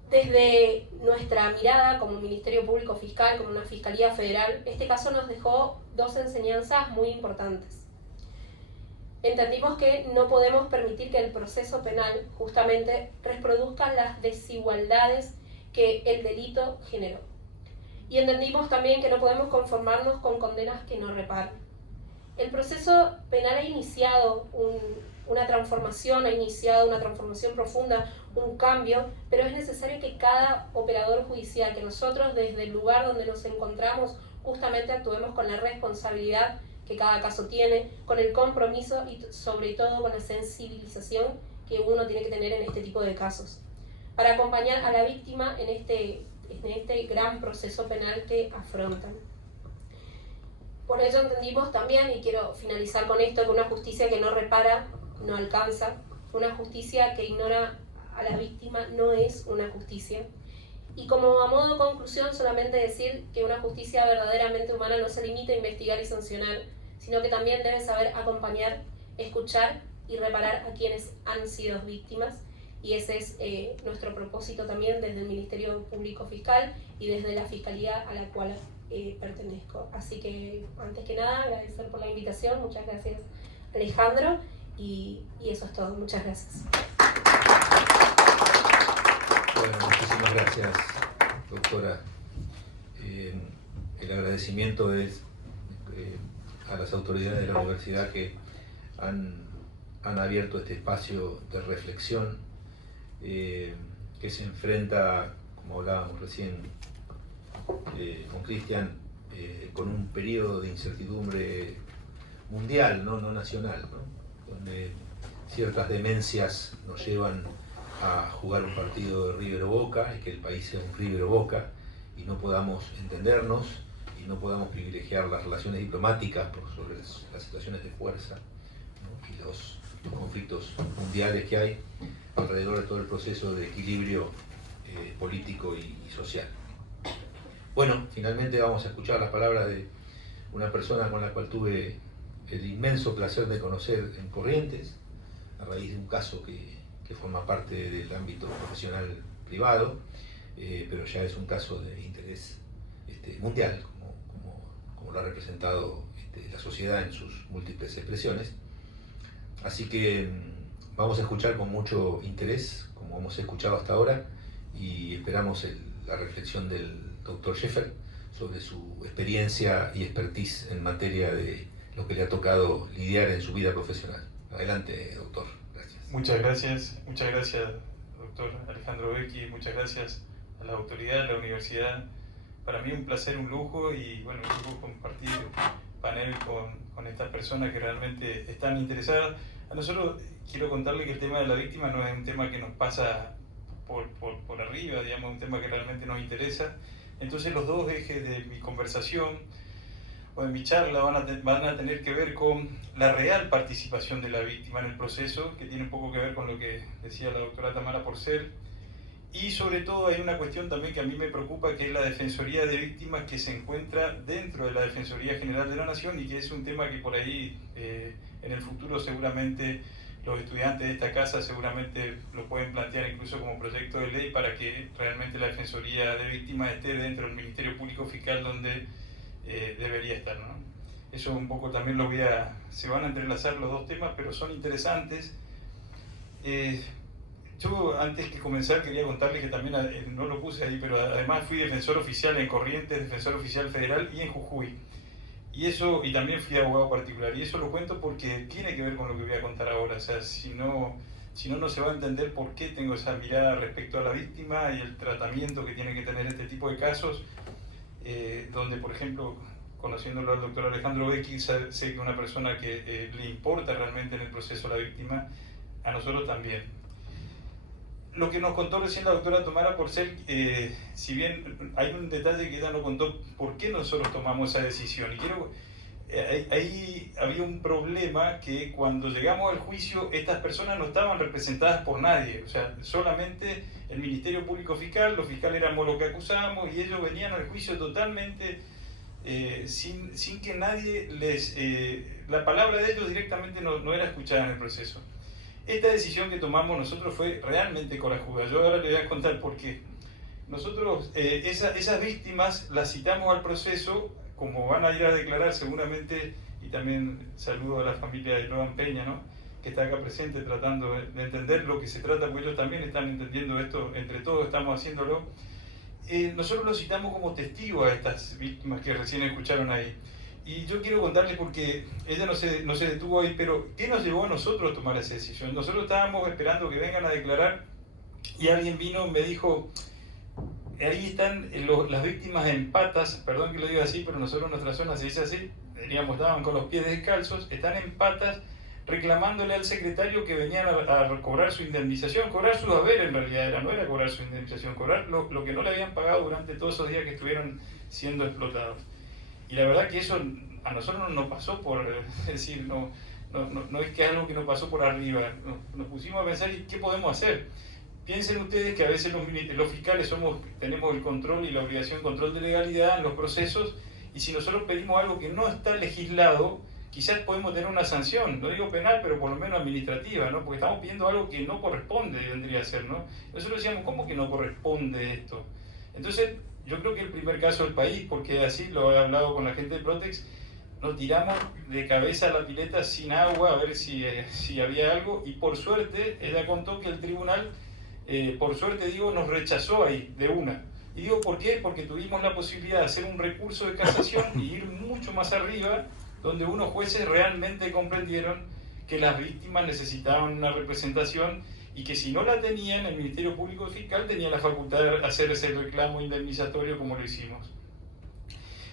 Desde nuestra mirada como Ministerio Público Fiscal, como una Fiscalía Federal, este caso nos dejó dos enseñanzas muy importantes. Entendimos que no podemos permitir que el proceso penal justamente reproduzca las desigualdades que el delito generó. Y entendimos también que no podemos conformarnos con condenas que no reparan. El proceso penal ha iniciado una transformación profunda, un cambio, pero es necesario que cada operador judicial, que nosotros desde el lugar donde nos encontramos justamente actuemos con la responsabilidad que cada caso tiene, con el compromiso y sobre todo con la sensibilización que uno tiene que tener en este tipo de casos, para acompañar a la víctima en este gran proceso penal que afrontan. Por ello entendimos también, y quiero finalizar con esto, que una justicia que no repara no alcanza, una justicia que ignora a la víctima no es una justicia. Y como a modo de conclusión, solamente decir que una justicia verdaderamente humana no se limita a investigar y sancionar, sino que también debe saber acompañar, escuchar y reparar a quienes han sido víctimas. Y ese es nuestro propósito también desde el Ministerio Público Fiscal y desde la Fiscalía a la cual pertenezco. Así que, antes que nada, agradecer por la invitación. Muchas gracias, Alejandro, y eso es todo. Muchas gracias. Bueno, muchísimas gracias, doctora. El agradecimiento es a las autoridades de la universidad que han abierto este espacio de reflexión que se enfrenta, como hablábamos recién con Cristian, con un periodo de incertidumbre mundial, no nacional, ¿no? Donde ciertas demencias nos llevan a jugar un partido de River o Boca, y que el país sea un River o Boca, y no podamos entendernos, y no podamos privilegiar las relaciones diplomáticas sobre las situaciones de fuerza, ¿no? Y los conflictos mundiales que hay alrededor de todo el proceso de equilibrio político y social. Bueno, finalmente vamos a escuchar las palabras de una persona con la cual tuve el inmenso placer de conocer en Corrientes, a raíz de un caso que forma parte del ámbito profesional privado, pero ya es un caso de interés mundial, como lo ha representado la sociedad en sus múltiples expresiones. Así que vamos a escuchar con mucho interés, como hemos escuchado hasta ahora, y esperamos la reflexión del doctor Scheffer sobre su experiencia y expertise en materia de lo que le ha tocado lidiar en su vida profesional. Adelante, doctor. Gracias. Muchas gracias, doctor Alejandro Becchi, muchas gracias a la autoridad, a la universidad. Para mí un placer, un lujo, y bueno, un lujo compartir panel con estas personas que realmente están interesadas. A nosotros, quiero contarle que el tema de la víctima no es un tema que nos pasa por arriba, digamos, un tema que realmente nos interesa. Entonces los dos ejes de mi conversación o de mi charla van a tener que ver con la real participación de la víctima en el proceso, que tiene un poco que ver con lo que decía la doctora Tamara Porcel, y sobre todo hay una cuestión también que a mí me preocupa, que es la Defensoría de Víctimas, que se encuentra dentro de la Defensoría General de la Nación, y que es un tema que por ahí en el futuro seguramente los estudiantes de esta casa seguramente lo pueden plantear incluso como proyecto de ley, para que realmente la Defensoría de Víctimas esté dentro del Ministerio Público Fiscal, donde debería estar, ¿no? Eso un poco también se van a entrelazar los dos temas, pero son interesantes. Yo antes que comenzar quería contarles que también, no lo puse ahí, pero además fui defensor oficial en Corrientes, defensor oficial federal y en Jujuy. Y también fui abogado particular, y eso lo cuento porque tiene que ver con lo que voy a contar ahora. O sea, si no se va a entender por qué tengo esa mirada respecto a la víctima y el tratamiento que tiene que tener este tipo de casos, donde, por ejemplo, conociéndolo al doctor Alejandro Becchi, sé que es una persona que le importa realmente en el proceso a la víctima, a nosotros también. Lo que nos contó recién la doctora Tamara Porcel, si bien hay un detalle que ella nos contó por qué nosotros tomamos esa decisión, y ahí había un problema, que cuando llegamos al juicio estas personas no estaban representadas por nadie, o sea, solamente el Ministerio Público Fiscal, los fiscales éramos los que acusábamos, y ellos venían al juicio totalmente sin que nadie la palabra de ellos directamente no era escuchada en el proceso. Esta decisión que tomamos nosotros fue realmente corajuda. Yo ahora les voy a contar por qué. Nosotros esas víctimas las citamos al proceso, como van a ir a declarar seguramente, y también saludo a la familia de Loan Peña, ¿no?, que está acá presente tratando de entender lo que se trata, porque ellos también están entendiendo esto, entre todos estamos haciéndolo. Nosotros los citamos como testigos a estas víctimas que recién escucharon ahí. Y yo quiero contarles, porque ella no se detuvo ahí, pero ¿qué nos llevó a nosotros a tomar esa decisión? Nosotros estábamos esperando que vengan a declarar, y alguien vino y me dijo, ahí están las víctimas en patas, perdón que lo diga así, pero nosotros en nuestra zona se dice así, diríamos, estaban con los pies descalzos, están en patas reclamándole al secretario que venían a cobrar su indemnización, cobrar su haber en realidad, no era cobrar su indemnización, cobrar lo que no le habían pagado durante todos esos días que estuvieron siendo explotados. Y la verdad que eso a nosotros no nos pasó por, es decir, no es que algo que nos pasó por arriba, nos pusimos a pensar, ¿y qué podemos hacer? Piensen ustedes que a veces los fiscales tenemos el control y la obligación de control de legalidad en los procesos, y si nosotros pedimos algo que no está legislado, quizás podemos tener una sanción, no digo penal, pero por lo menos administrativa, ¿no? Porque estamos pidiendo algo que no corresponde, vendría a ser, ¿no? Nosotros decíamos, ¿cómo que no corresponde esto? Entonces, yo creo que el primer caso del país, porque así lo he hablado con la gente de Protex, nos tiramos de cabeza a la pileta sin agua a ver si había algo, y por suerte, ella contó que el tribunal, por suerte digo, nos rechazó ahí, de una. Y digo, ¿por qué? Porque tuvimos la posibilidad de hacer un recurso de casación y ir mucho más arriba, donde unos jueces realmente comprendieron que las víctimas necesitaban una representación, y que si no la tenían, el Ministerio Público Fiscal tenía la facultad de hacer ese reclamo indemnizatorio como lo hicimos.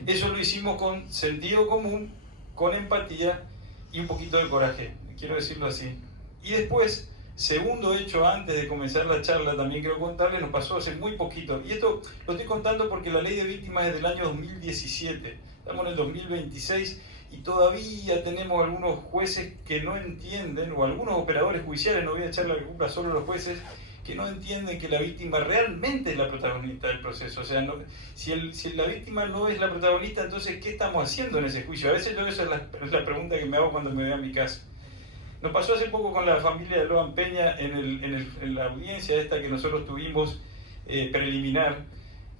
Eso lo hicimos con sentido común, con empatía y un poquito de coraje, quiero decirlo así. Y después, segundo hecho, antes de comenzar la charla, también quiero contarles, nos pasó hace muy poquito, y esto lo estoy contando porque la ley de víctimas es del año 2017, estamos en el 2026, y todavía tenemos algunos jueces que no entienden, o algunos operadores judiciales, no voy a echar la culpa solo a los jueces, que no entienden que la víctima realmente es la protagonista del proceso. O sea, si la víctima no es la protagonista, entonces ¿qué estamos haciendo en ese juicio? A veces yo esa es la pregunta que me hago cuando me voy a mi casa. Nos pasó hace poco con la familia de Loan Peña en la audiencia esta que nosotros tuvimos preliminar,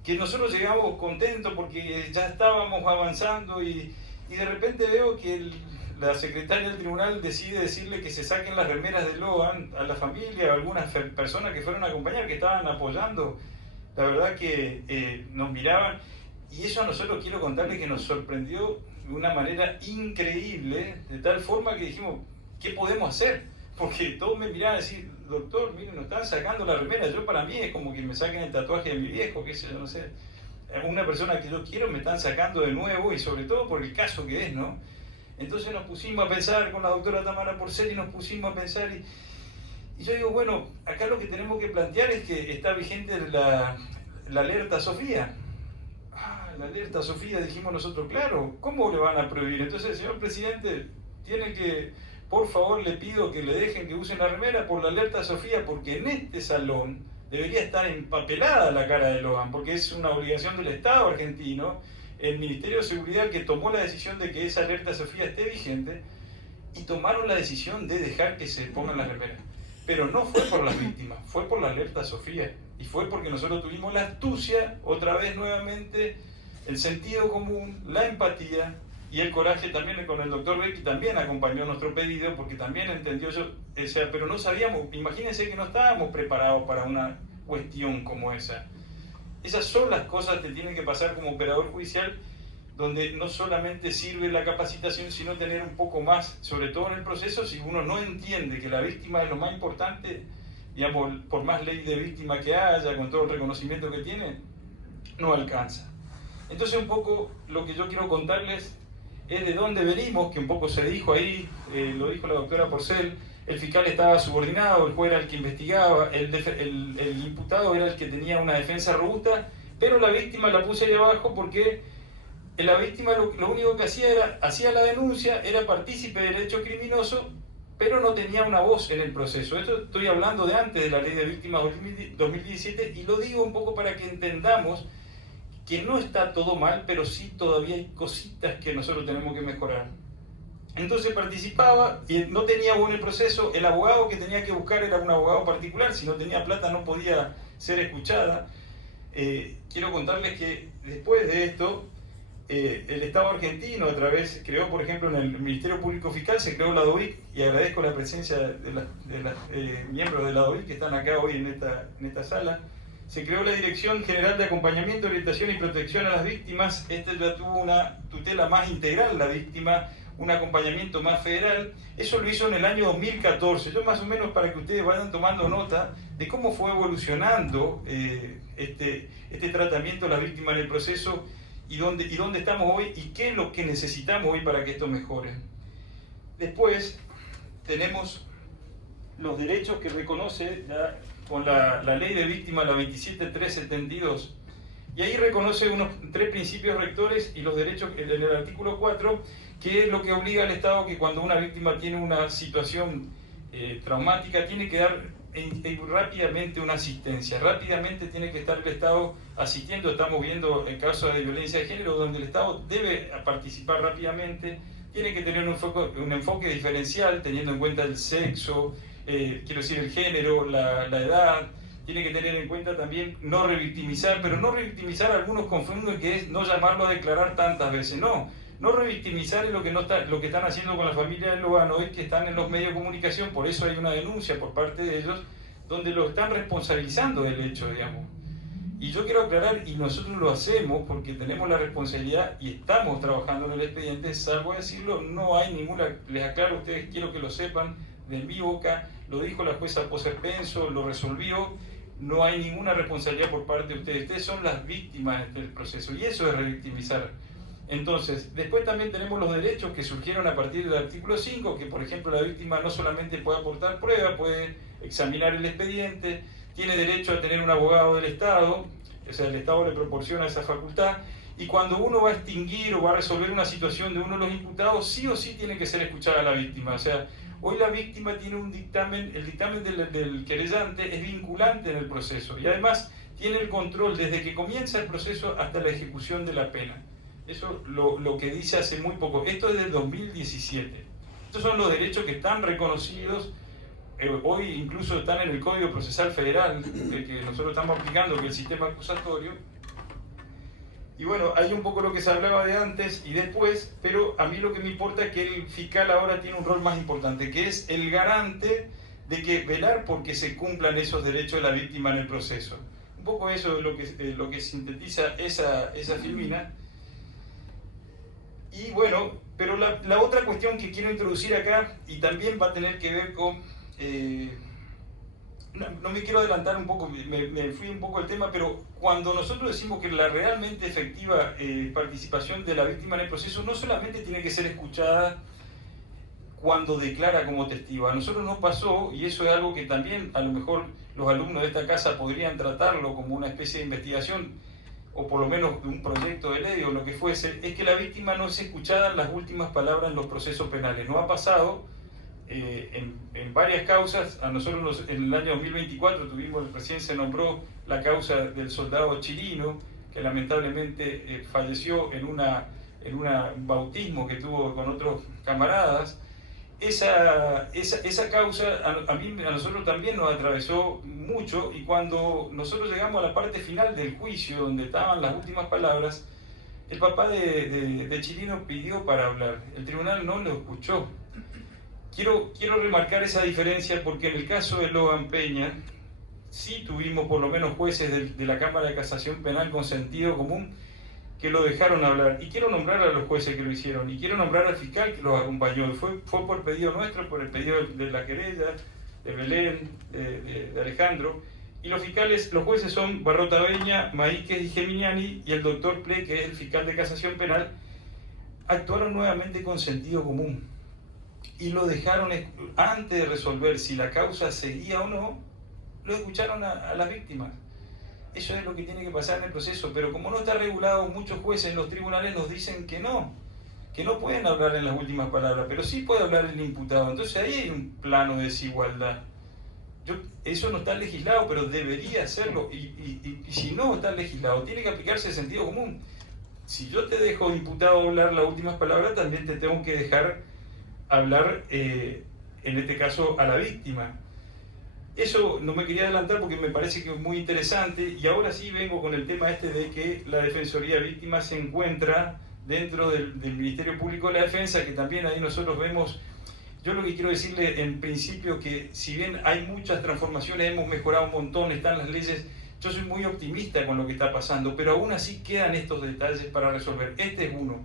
que nosotros llegamos contentos porque ya estábamos avanzando y de repente veo que la secretaria del tribunal decide decirle que se saquen las remeras de Loan a la familia, a algunas personas que fueron a acompañar, que estaban apoyando. La verdad que nos miraban, y eso a nosotros quiero contarles que nos sorprendió de una manera increíble, de tal forma que dijimos, ¿qué podemos hacer? Porque todos me miraban y decían, doctor, miren, nos están sacando la remera. Yo, para mí es como que me saquen el tatuaje de mi viejo, qué sé yo, no sé. Una persona que yo quiero me están sacando de nuevo, y sobre todo por el caso que es, ¿no? Entonces nos pusimos a pensar con la doctora Tamara Porcel, y nos pusimos a pensar, y yo digo, bueno, acá lo que tenemos que plantear es que está vigente la alerta Sofía. La alerta Sofía, dijimos nosotros, claro, ¿cómo le van a prohibir? Entonces, señor presidente, tiene que, por favor, le pido que le dejen que usen la remera por la alerta Sofía, porque en este salón debería estar empapelada la cara de Loan, porque es una obligación del Estado argentino, el Ministerio de Seguridad, que tomó la decisión de que esa alerta Sofía esté vigente, y tomaron la decisión de dejar que se pongan las remeras. Pero no fue por las víctimas, fue por la alerta Sofía, y fue porque nosotros tuvimos la astucia, otra vez nuevamente, el sentido común, la empatía y el coraje. También con el doctor Becky también acompañó nuestro pedido, porque también entendió eso, o sea, pero no sabíamos, imagínense que no estábamos preparados para una cuestión como esa. Esas son las cosas que tienen que pasar como operador judicial, donde no solamente sirve la capacitación, sino tener un poco más, sobre todo en el proceso. Si uno no entiende que la víctima es lo más importante, digamos, por más ley de víctima que haya, con todo el reconocimiento que tiene, no alcanza. Entonces un poco lo que yo quiero contarles es de dónde venimos, que un poco se dijo ahí, lo dijo la doctora Porcel. El fiscal estaba subordinado, el juez era el que investigaba, el imputado era el que tenía una defensa robusta, pero la víctima la puse ahí abajo porque la víctima lo único que hacía la denuncia, era partícipe del hecho criminoso, pero no tenía una voz en el proceso. Esto estoy hablando de antes de la Ley de Víctimas 2017, y lo digo un poco para que entendamos que no está todo mal, pero sí todavía hay cositas que nosotros tenemos que mejorar. Entonces participaba y no tenía voz en el proceso. El abogado que tenía que buscar era un abogado particular, si no tenía plata no podía ser escuchada. Quiero contarles que después de esto, el Estado argentino creó, por ejemplo, en el Ministerio Público Fiscal, se creó la DOIC, y agradezco la presencia de los miembros de la DOIC que están acá hoy en esta sala. Se creó la Dirección General de Acompañamiento, Orientación y Protección a las Víctimas. Este ya tuvo una tutela más integral a la víctima, un acompañamiento más federal. Eso lo hizo en el año 2014. Yo más o menos, para que ustedes vayan tomando nota de cómo fue evolucionando este tratamiento a las víctimas en el proceso, y dónde estamos hoy, y qué es lo que necesitamos hoy para que esto mejore. Después tenemos los derechos que reconoce ya con la Ley de Víctimas, la 27372, y ahí reconoce unos 3 principios rectores y los derechos en el artículo 4, que es lo que obliga al Estado, que cuando una víctima tiene una situación traumática, tiene que dar rápidamente una asistencia, rápidamente tiene que estar el Estado asistiendo. Estamos viendo el caso de violencia de género, donde el Estado debe participar rápidamente, tiene que tener un enfoque diferencial, teniendo en cuenta el sexo, quiero decir el género, la edad. Tiene que tener en cuenta también no revictimizar, pero no revictimizar, algunos confunden que es no llamarlo a declarar tantas veces. No revictimizar es lo que están haciendo con la familia de Loan hoy, que están en los medios de comunicación. Por eso hay una denuncia por parte de ellos, donde lo están responsabilizando del hecho, digamos. Y yo quiero aclarar, y nosotros lo hacemos porque tenemos la responsabilidad y estamos trabajando en el expediente, salvo decirlo, no hay ninguna, les aclaro a ustedes, quiero que lo sepan, de mi boca, lo dijo la jueza Poser-Penso, lo resolvió, no hay ninguna responsabilidad por parte de ustedes. Ustedes son las víctimas del proceso, y eso es revictimizar. Entonces, después también tenemos los derechos que surgieron a partir del artículo 5, que por ejemplo la víctima no solamente puede aportar prueba, puede examinar el expediente, tiene derecho a tener un abogado del Estado, o sea, el Estado le proporciona esa facultad, Y cuando uno va a extinguir o va a resolver una situación de uno de los imputados, sí o sí tiene que ser escuchada la víctima. O sea, hoy la víctima tiene un dictamen, el dictamen del querellante es vinculante en el proceso y además tiene el control desde que comienza el proceso hasta la ejecución de la pena. Eso lo que dice hace muy poco. Esto es del 2017. Estos son los derechos que están reconocidos, hoy incluso están en el Código Procesal Federal, que nosotros estamos aplicando, que es el sistema acusatorio. Y bueno, hay un poco lo que se hablaba de antes y después, pero a mí lo que me importa es que el fiscal ahora tiene un rol más importante, que es el garante de que velar porque se cumplan esos derechos de la víctima en el proceso. Un poco eso es lo que sintetiza esa filmina. Y bueno, pero la otra cuestión que quiero introducir acá, y también va a tener que ver con... no me quiero adelantar un poco, me fui un poco del tema, pero cuando nosotros decimos que la realmente efectiva participación de la víctima en el proceso no solamente tiene que ser escuchada cuando declara como testigo. A nosotros nos pasó, y eso es algo que también a lo mejor los alumnos de esta casa podrían tratarlo como una especie de investigación, o por lo menos un proyecto de ley o lo que fuese, es que la víctima no es escuchada en las últimas palabras en los procesos penales. No ha pasado en varias causas. A nosotros en el año 2024 recién se nombró la causa del soldado chileno, que lamentablemente falleció en un bautismo que tuvo con otros camaradas. Esa causa a nosotros también nos atravesó mucho, y cuando nosotros llegamos a la parte final del juicio, donde estaban las últimas palabras, el papá de Chileno pidió para hablar. El tribunal no lo escuchó. Quiero remarcar esa diferencia porque en el caso de Logan Peña sí tuvimos por lo menos jueces de la Cámara de Casación Penal con sentido común que lo dejaron hablar. Y quiero nombrar a los jueces que lo hicieron, y quiero nombrar al fiscal que los acompañó. Fue por pedido nuestro, por el pedido de la querella, de Belén, de Alejandro. Y los jueces son Barrota Beña, Maíquez y Geminiani, y el doctor Ple, que es el fiscal de Casación Penal. Actuaron nuevamente con sentido común y lo dejaron, antes de resolver si la causa seguía o no, lo escucharon a las víctimas. Eso es lo que tiene que pasar en el proceso, pero como no está regulado, muchos jueces en los tribunales nos dicen que no pueden hablar en las últimas palabras, pero sí puede hablar el imputado. Entonces ahí hay un plano de desigualdad. Eso no está legislado, pero debería hacerlo, y si no está legislado, tiene que aplicarse el sentido común. Si yo te dejo imputado hablar las últimas palabras, también te tengo que dejar hablar, en este caso, a la víctima. Eso no me quería adelantar porque me parece que es muy interesante, y ahora sí vengo con el tema de que la Defensoría de Víctimas se encuentra dentro del Ministerio Público de la Defensa, que también ahí nosotros vemos. Yo lo que quiero decirle en principio que si bien hay muchas transformaciones, hemos mejorado un montón, están las leyes, yo soy muy optimista con lo que está pasando, pero aún así quedan estos detalles para resolver. Este es uno,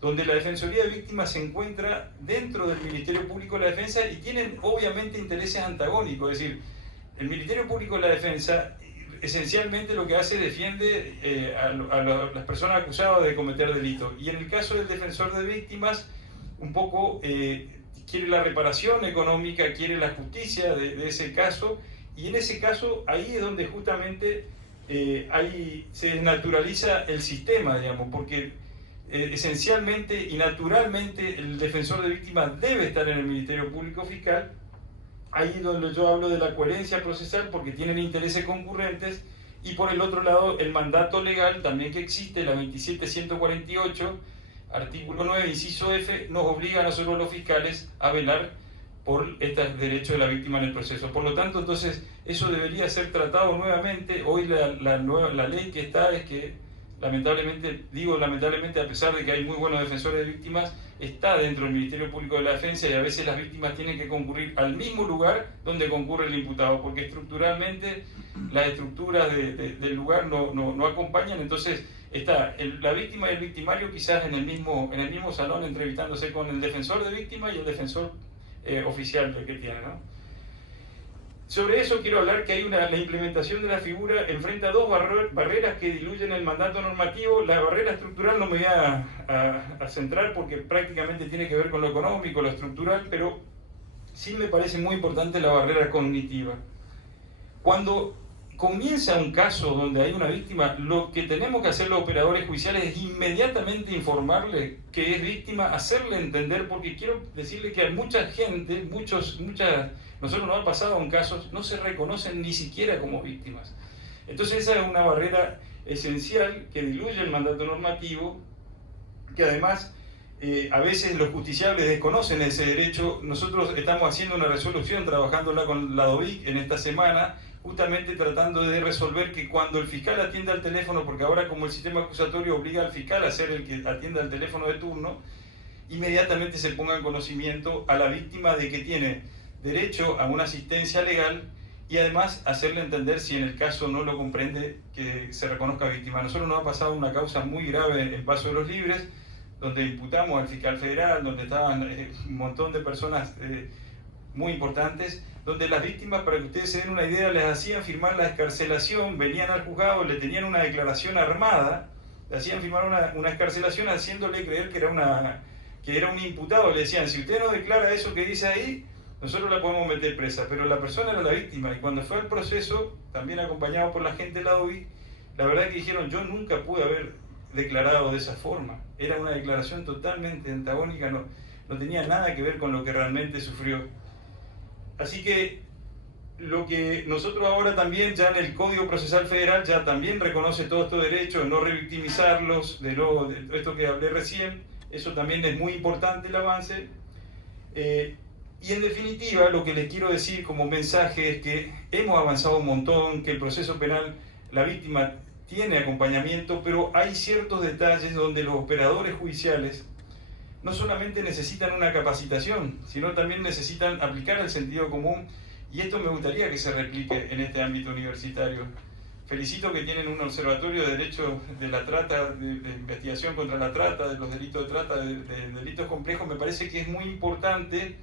donde la Defensoría de Víctimas se encuentra dentro del Ministerio Público de la Defensa y tienen obviamente intereses antagónicos. Es decir, el Ministerio Público de la Defensa esencialmente lo que hace es defiende a las personas acusadas de cometer delitos, y en el caso del defensor de víctimas un poco quiere la reparación económica, quiere la justicia de ese caso, y en ese caso ahí es donde justamente ahí se desnaturaliza el sistema, digamos, porque esencialmente y naturalmente el defensor de víctimas debe estar en el Ministerio Público Fiscal. Ahí donde yo hablo de la coherencia procesal, porque tienen intereses concurrentes, y por el otro lado el mandato legal también que existe, la 27148, artículo 9, inciso F, nos obliga a nosotros los fiscales a velar por estos derechos de la víctima en el proceso. Por lo tanto, entonces, eso debería ser tratado nuevamente. Hoy la ley que está es que, lamentablemente, a pesar de que hay muy buenos defensores de víctimas, está dentro del Ministerio Público de la Defensa, y a veces las víctimas tienen que concurrir al mismo lugar donde concurre el imputado, porque estructuralmente las estructuras del lugar no acompañan. Entonces está la víctima y el victimario quizás en el mismo salón entrevistándose con el defensor de víctima y el defensor oficial que tiene, ¿no? Sobre eso quiero hablar que la implementación de la figura enfrenta dos barreras que diluyen el mandato normativo. La barrera estructural no me voy a centrar porque prácticamente tiene que ver con lo económico, lo estructural, pero sí me parece muy importante la barrera cognitiva. Cuando comienza un caso donde hay una víctima, lo que tenemos que hacer los operadores judiciales es inmediatamente informarle que es víctima, hacerle entender, porque quiero decirle que a mucha gente, nosotros nos ha pasado en casos, no se reconocen ni siquiera como víctimas. Entonces esa es una barrera esencial que diluye el mandato normativo, que además a veces los justiciables desconocen ese derecho. Nosotros estamos haciendo una resolución, trabajándola con la DOVIC en esta semana, justamente tratando de resolver que cuando el fiscal atienda al teléfono, porque ahora como el sistema acusatorio obliga al fiscal a ser el que atienda el teléfono de turno, inmediatamente se ponga en conocimiento a la víctima de que tiene derecho a una asistencia legal y además hacerle entender, si en el caso no lo comprende, que se reconozca víctima. A nosotros nos ha pasado una causa muy grave en Paso de los Libres, donde imputamos al fiscal federal, donde estaban un montón de personas muy importantes, donde las víctimas, para que ustedes se den una idea, les hacían firmar la excarcelación, venían al juzgado, le tenían una declaración armada, le hacían firmar una excarcelación haciéndole creer que era un imputado. Le decían, si usted no declara eso que dice ahí, nosotros la podemos meter presa, pero la persona era la víctima. Y cuando fue al proceso, también acompañado por la gente de la DOVIC, la verdad que dijeron, yo nunca pude haber declarado de esa forma. Era una declaración totalmente antagónica, no tenía nada que ver con lo que realmente sufrió. Así que lo que nosotros ahora también, ya en el Código Procesal Federal, ya también reconoce todos estos derechos, de no revictimizarlos, de esto que hablé recién, eso también es muy importante el avance. Y en definitiva, lo que les quiero decir como mensaje es que hemos avanzado un montón, que el proceso penal, la víctima tiene acompañamiento, pero hay ciertos detalles donde los operadores judiciales no solamente necesitan una capacitación, sino también necesitan aplicar el sentido común, y esto me gustaría que se replique en este ámbito universitario. Felicito que tienen un observatorio de derecho de la trata, de investigación contra la trata, de los delitos de trata, de delitos complejos. Me parece que es muy importante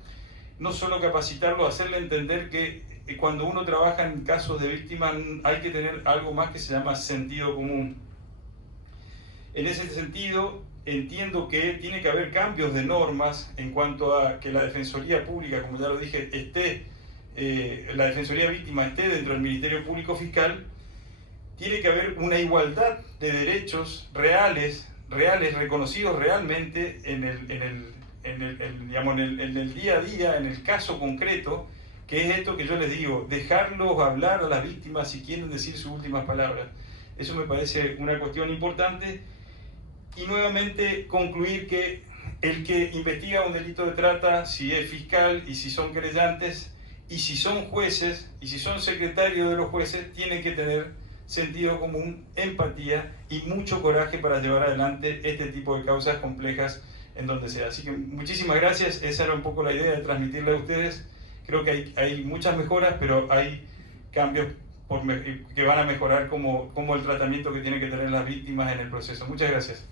no solo capacitarlo, hacerle entender que cuando uno trabaja en casos de víctimas hay que tener algo más que se llama sentido común. En ese sentido, entiendo que tiene que haber cambios de normas en cuanto a que la Defensoría Pública, como ya lo dije, la Defensoría Víctima esté dentro del Ministerio Público Fiscal. Tiene que haber una igualdad de derechos reales, reconocidos realmente en el día a día, en el caso concreto, que es esto que yo les digo, dejarlos hablar a las víctimas si quieren decir sus últimas palabras. Eso me parece una cuestión importante. Y nuevamente concluir que el que investiga un delito de trata, si es fiscal y si son querellantes, y si son jueces, y si son secretarios de los jueces, tienen que tener sentido común, empatía y mucho coraje para llevar adelante este tipo de causas complejas en donde sea. Así que muchísimas gracias, esa era un poco la idea de transmitirle a ustedes. Creo que hay muchas mejoras, pero hay cambios que van a mejorar como el tratamiento que tienen que tener las víctimas en el proceso. Muchas gracias.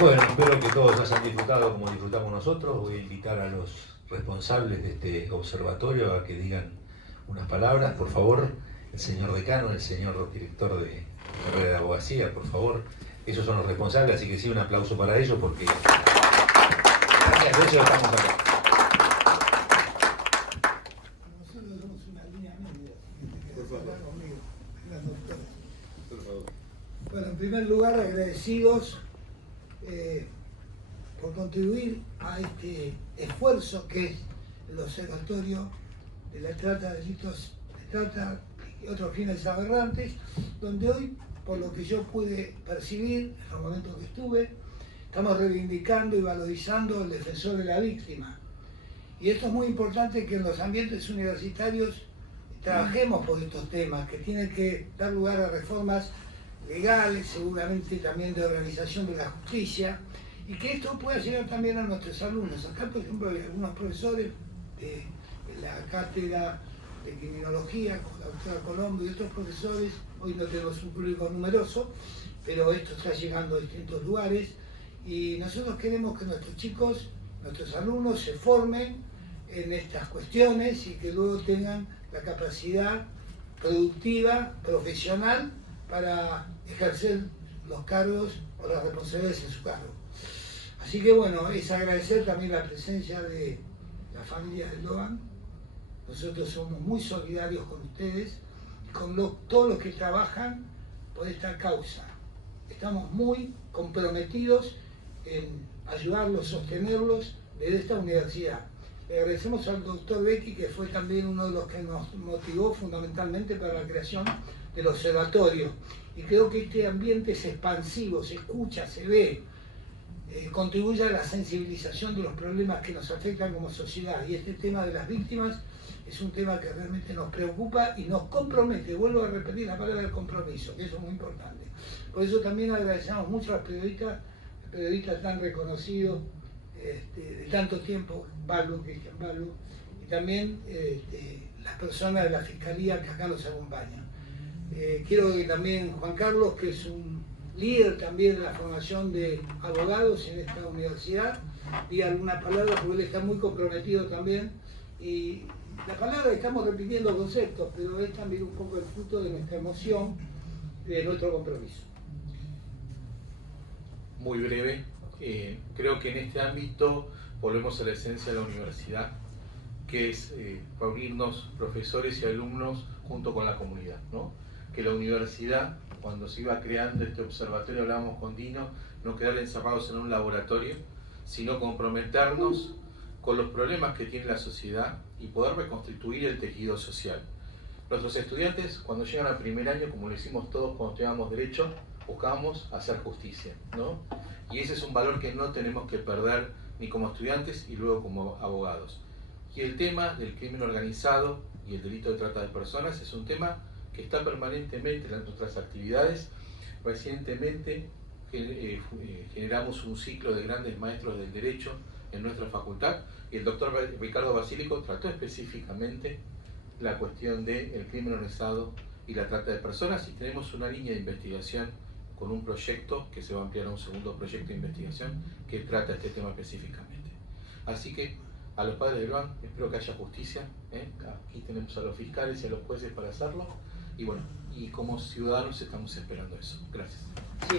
Bueno, espero que todos hayan disfrutado como disfrutamos nosotros. Voy a invitar a los responsables de este observatorio a que digan unas palabras, por favor. El señor decano, el señor director de carrera de abogacía, por favor. Esos son los responsables, así que sí, un aplauso para ellos porque gracias a ellos estamos acá. Nosotros somos una línea media. Por favor. Bueno, en primer lugar, agradecidos por contribuir a este esfuerzo que es el observatorio de la trata, delitos de trata y otros fines aberrantes, donde hoy, por lo que yo pude percibir en los momentos que estuve, estamos reivindicando y valorizando el defensor de la víctima. Y esto es muy importante, que en los ambientes universitarios trabajemos por estos temas, que tienen que dar lugar a reformas legales, seguramente también de organización de la justicia, y que esto pueda llegar también a nuestros alumnos. Acá, por ejemplo, hay algunos profesores de la cátedra de criminología, con la doctora Colombo y otros profesores. Hoy no tenemos un público numeroso, pero esto está llegando a distintos lugares, y nosotros queremos que nuestros chicos, nuestros alumnos, se formen en estas cuestiones y que luego tengan la capacidad productiva, profesional, para ejercer los cargos o las responsabilidades en su cargo. Así que bueno, es agradecer también la presencia de la familia de Logan, Nosotros somos muy solidarios con ustedes y con todos los que trabajan por esta causa. Estamos muy comprometidos en ayudarlos, sostenerlos desde esta universidad. Le agradecemos al doctor Becky, que fue también uno de los que nos motivó fundamentalmente para la creación del observatorio. Y creo que este ambiente es expansivo, se escucha, se ve, contribuye a la sensibilización de los problemas que nos afectan como sociedad. Y este tema de las víctimas es un tema que realmente nos preocupa y nos compromete. Vuelvo a repetir la palabra del compromiso, que eso es muy importante. Por eso también agradecemos mucho a los periodistas tan reconocidos de tanto tiempo, Cristian Balbo, y también las personas de la Fiscalía que acá nos acompañan. Quiero que también Juan Carlos, que es un líder también de la formación de abogados en esta universidad, diga algunas palabras, porque él está muy comprometido también. Y la palabra, estamos repitiendo conceptos, pero es también un poco el fruto de nuestra emoción y de nuestro compromiso. Muy breve. Creo que en este ámbito volvemos a la esencia de la universidad, que es reunirnos profesores y alumnos junto con la comunidad, ¿no? Que la universidad, cuando se iba creando este observatorio, hablábamos con Dino, no quedar encerrados en un laboratorio, sino comprometernos con los problemas que tiene la sociedad y poder reconstituir el tejido social. Nuestros estudiantes, cuando llegan al primer año, como lo hicimos todos cuando estudiábamos Derecho, buscamos hacer justicia, ¿no? Y ese es un valor que no tenemos que perder ni como estudiantes y luego como abogados. Y el tema del crimen organizado y el delito de trata de personas es un tema que está permanentemente en nuestras actividades. Recientemente generamos un ciclo de grandes maestros del derecho en nuestra facultad y el doctor Ricardo Basílico trató específicamente la cuestión del crimen organizado y la trata de personas, y tenemos una línea de investigación con un proyecto que se va a ampliar a un segundo proyecto de investigación que trata este tema específicamente. Así que a los padres de Luan espero que haya justicia, aquí tenemos a los fiscales y a los jueces para hacerlo, y bueno, y como ciudadanos estamos esperando eso. Gracias. Sí.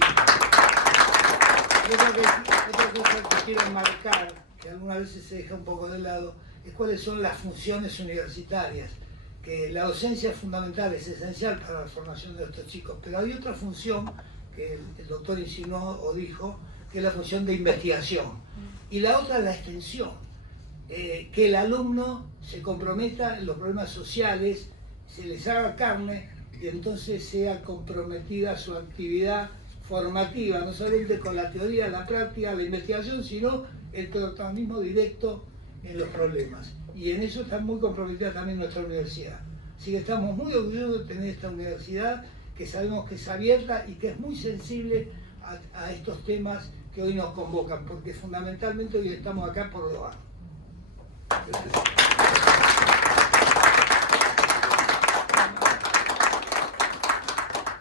Yo creo que otra cosa que quiero marcar, que algunas veces se deja un poco de lado, es cuáles son las funciones universitarias. Que la docencia es fundamental, es esencial para la formación de estos chicos, pero hay otra función que el doctor insinuó o dijo, que es la función de investigación. Y la otra es la extensión, que el alumno se comprometa en los problemas sociales, se les haga carne y entonces sea comprometida su actividad formativa, no solamente con la teoría, la práctica, la investigación, sino el protagonismo directo en los problemas. Y en eso está muy comprometida también nuestra universidad. Así que estamos muy orgullosos de tener esta universidad, que sabemos que es abierta y que es muy sensible a estos temas que hoy nos convocan, porque fundamentalmente hoy estamos acá por Loan.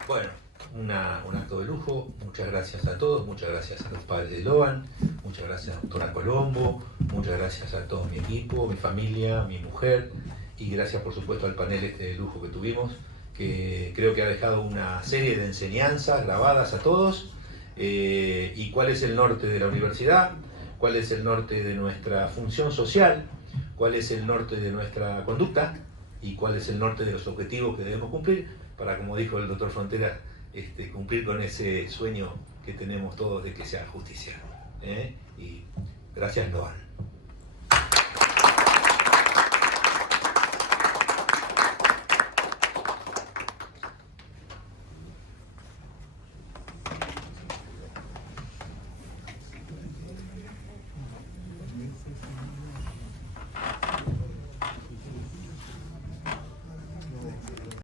Bueno, un acto de lujo. Muchas gracias a todos, muchas gracias a los padres de Loan, muchas gracias a doctora Colombo, muchas gracias a todo mi equipo, mi familia, mi mujer, y gracias por supuesto al panel de lujo que tuvimos, que creo que ha dejado una serie de enseñanzas grabadas a todos. Y cuál es el norte de la universidad, cuál es el norte de nuestra función social, cuál es el norte de nuestra conducta y cuál es el norte de los objetivos que debemos cumplir para, como dijo el doctor Frontera, cumplir con ese sueño que tenemos todos de que se haga justicia. Y gracias, Loan.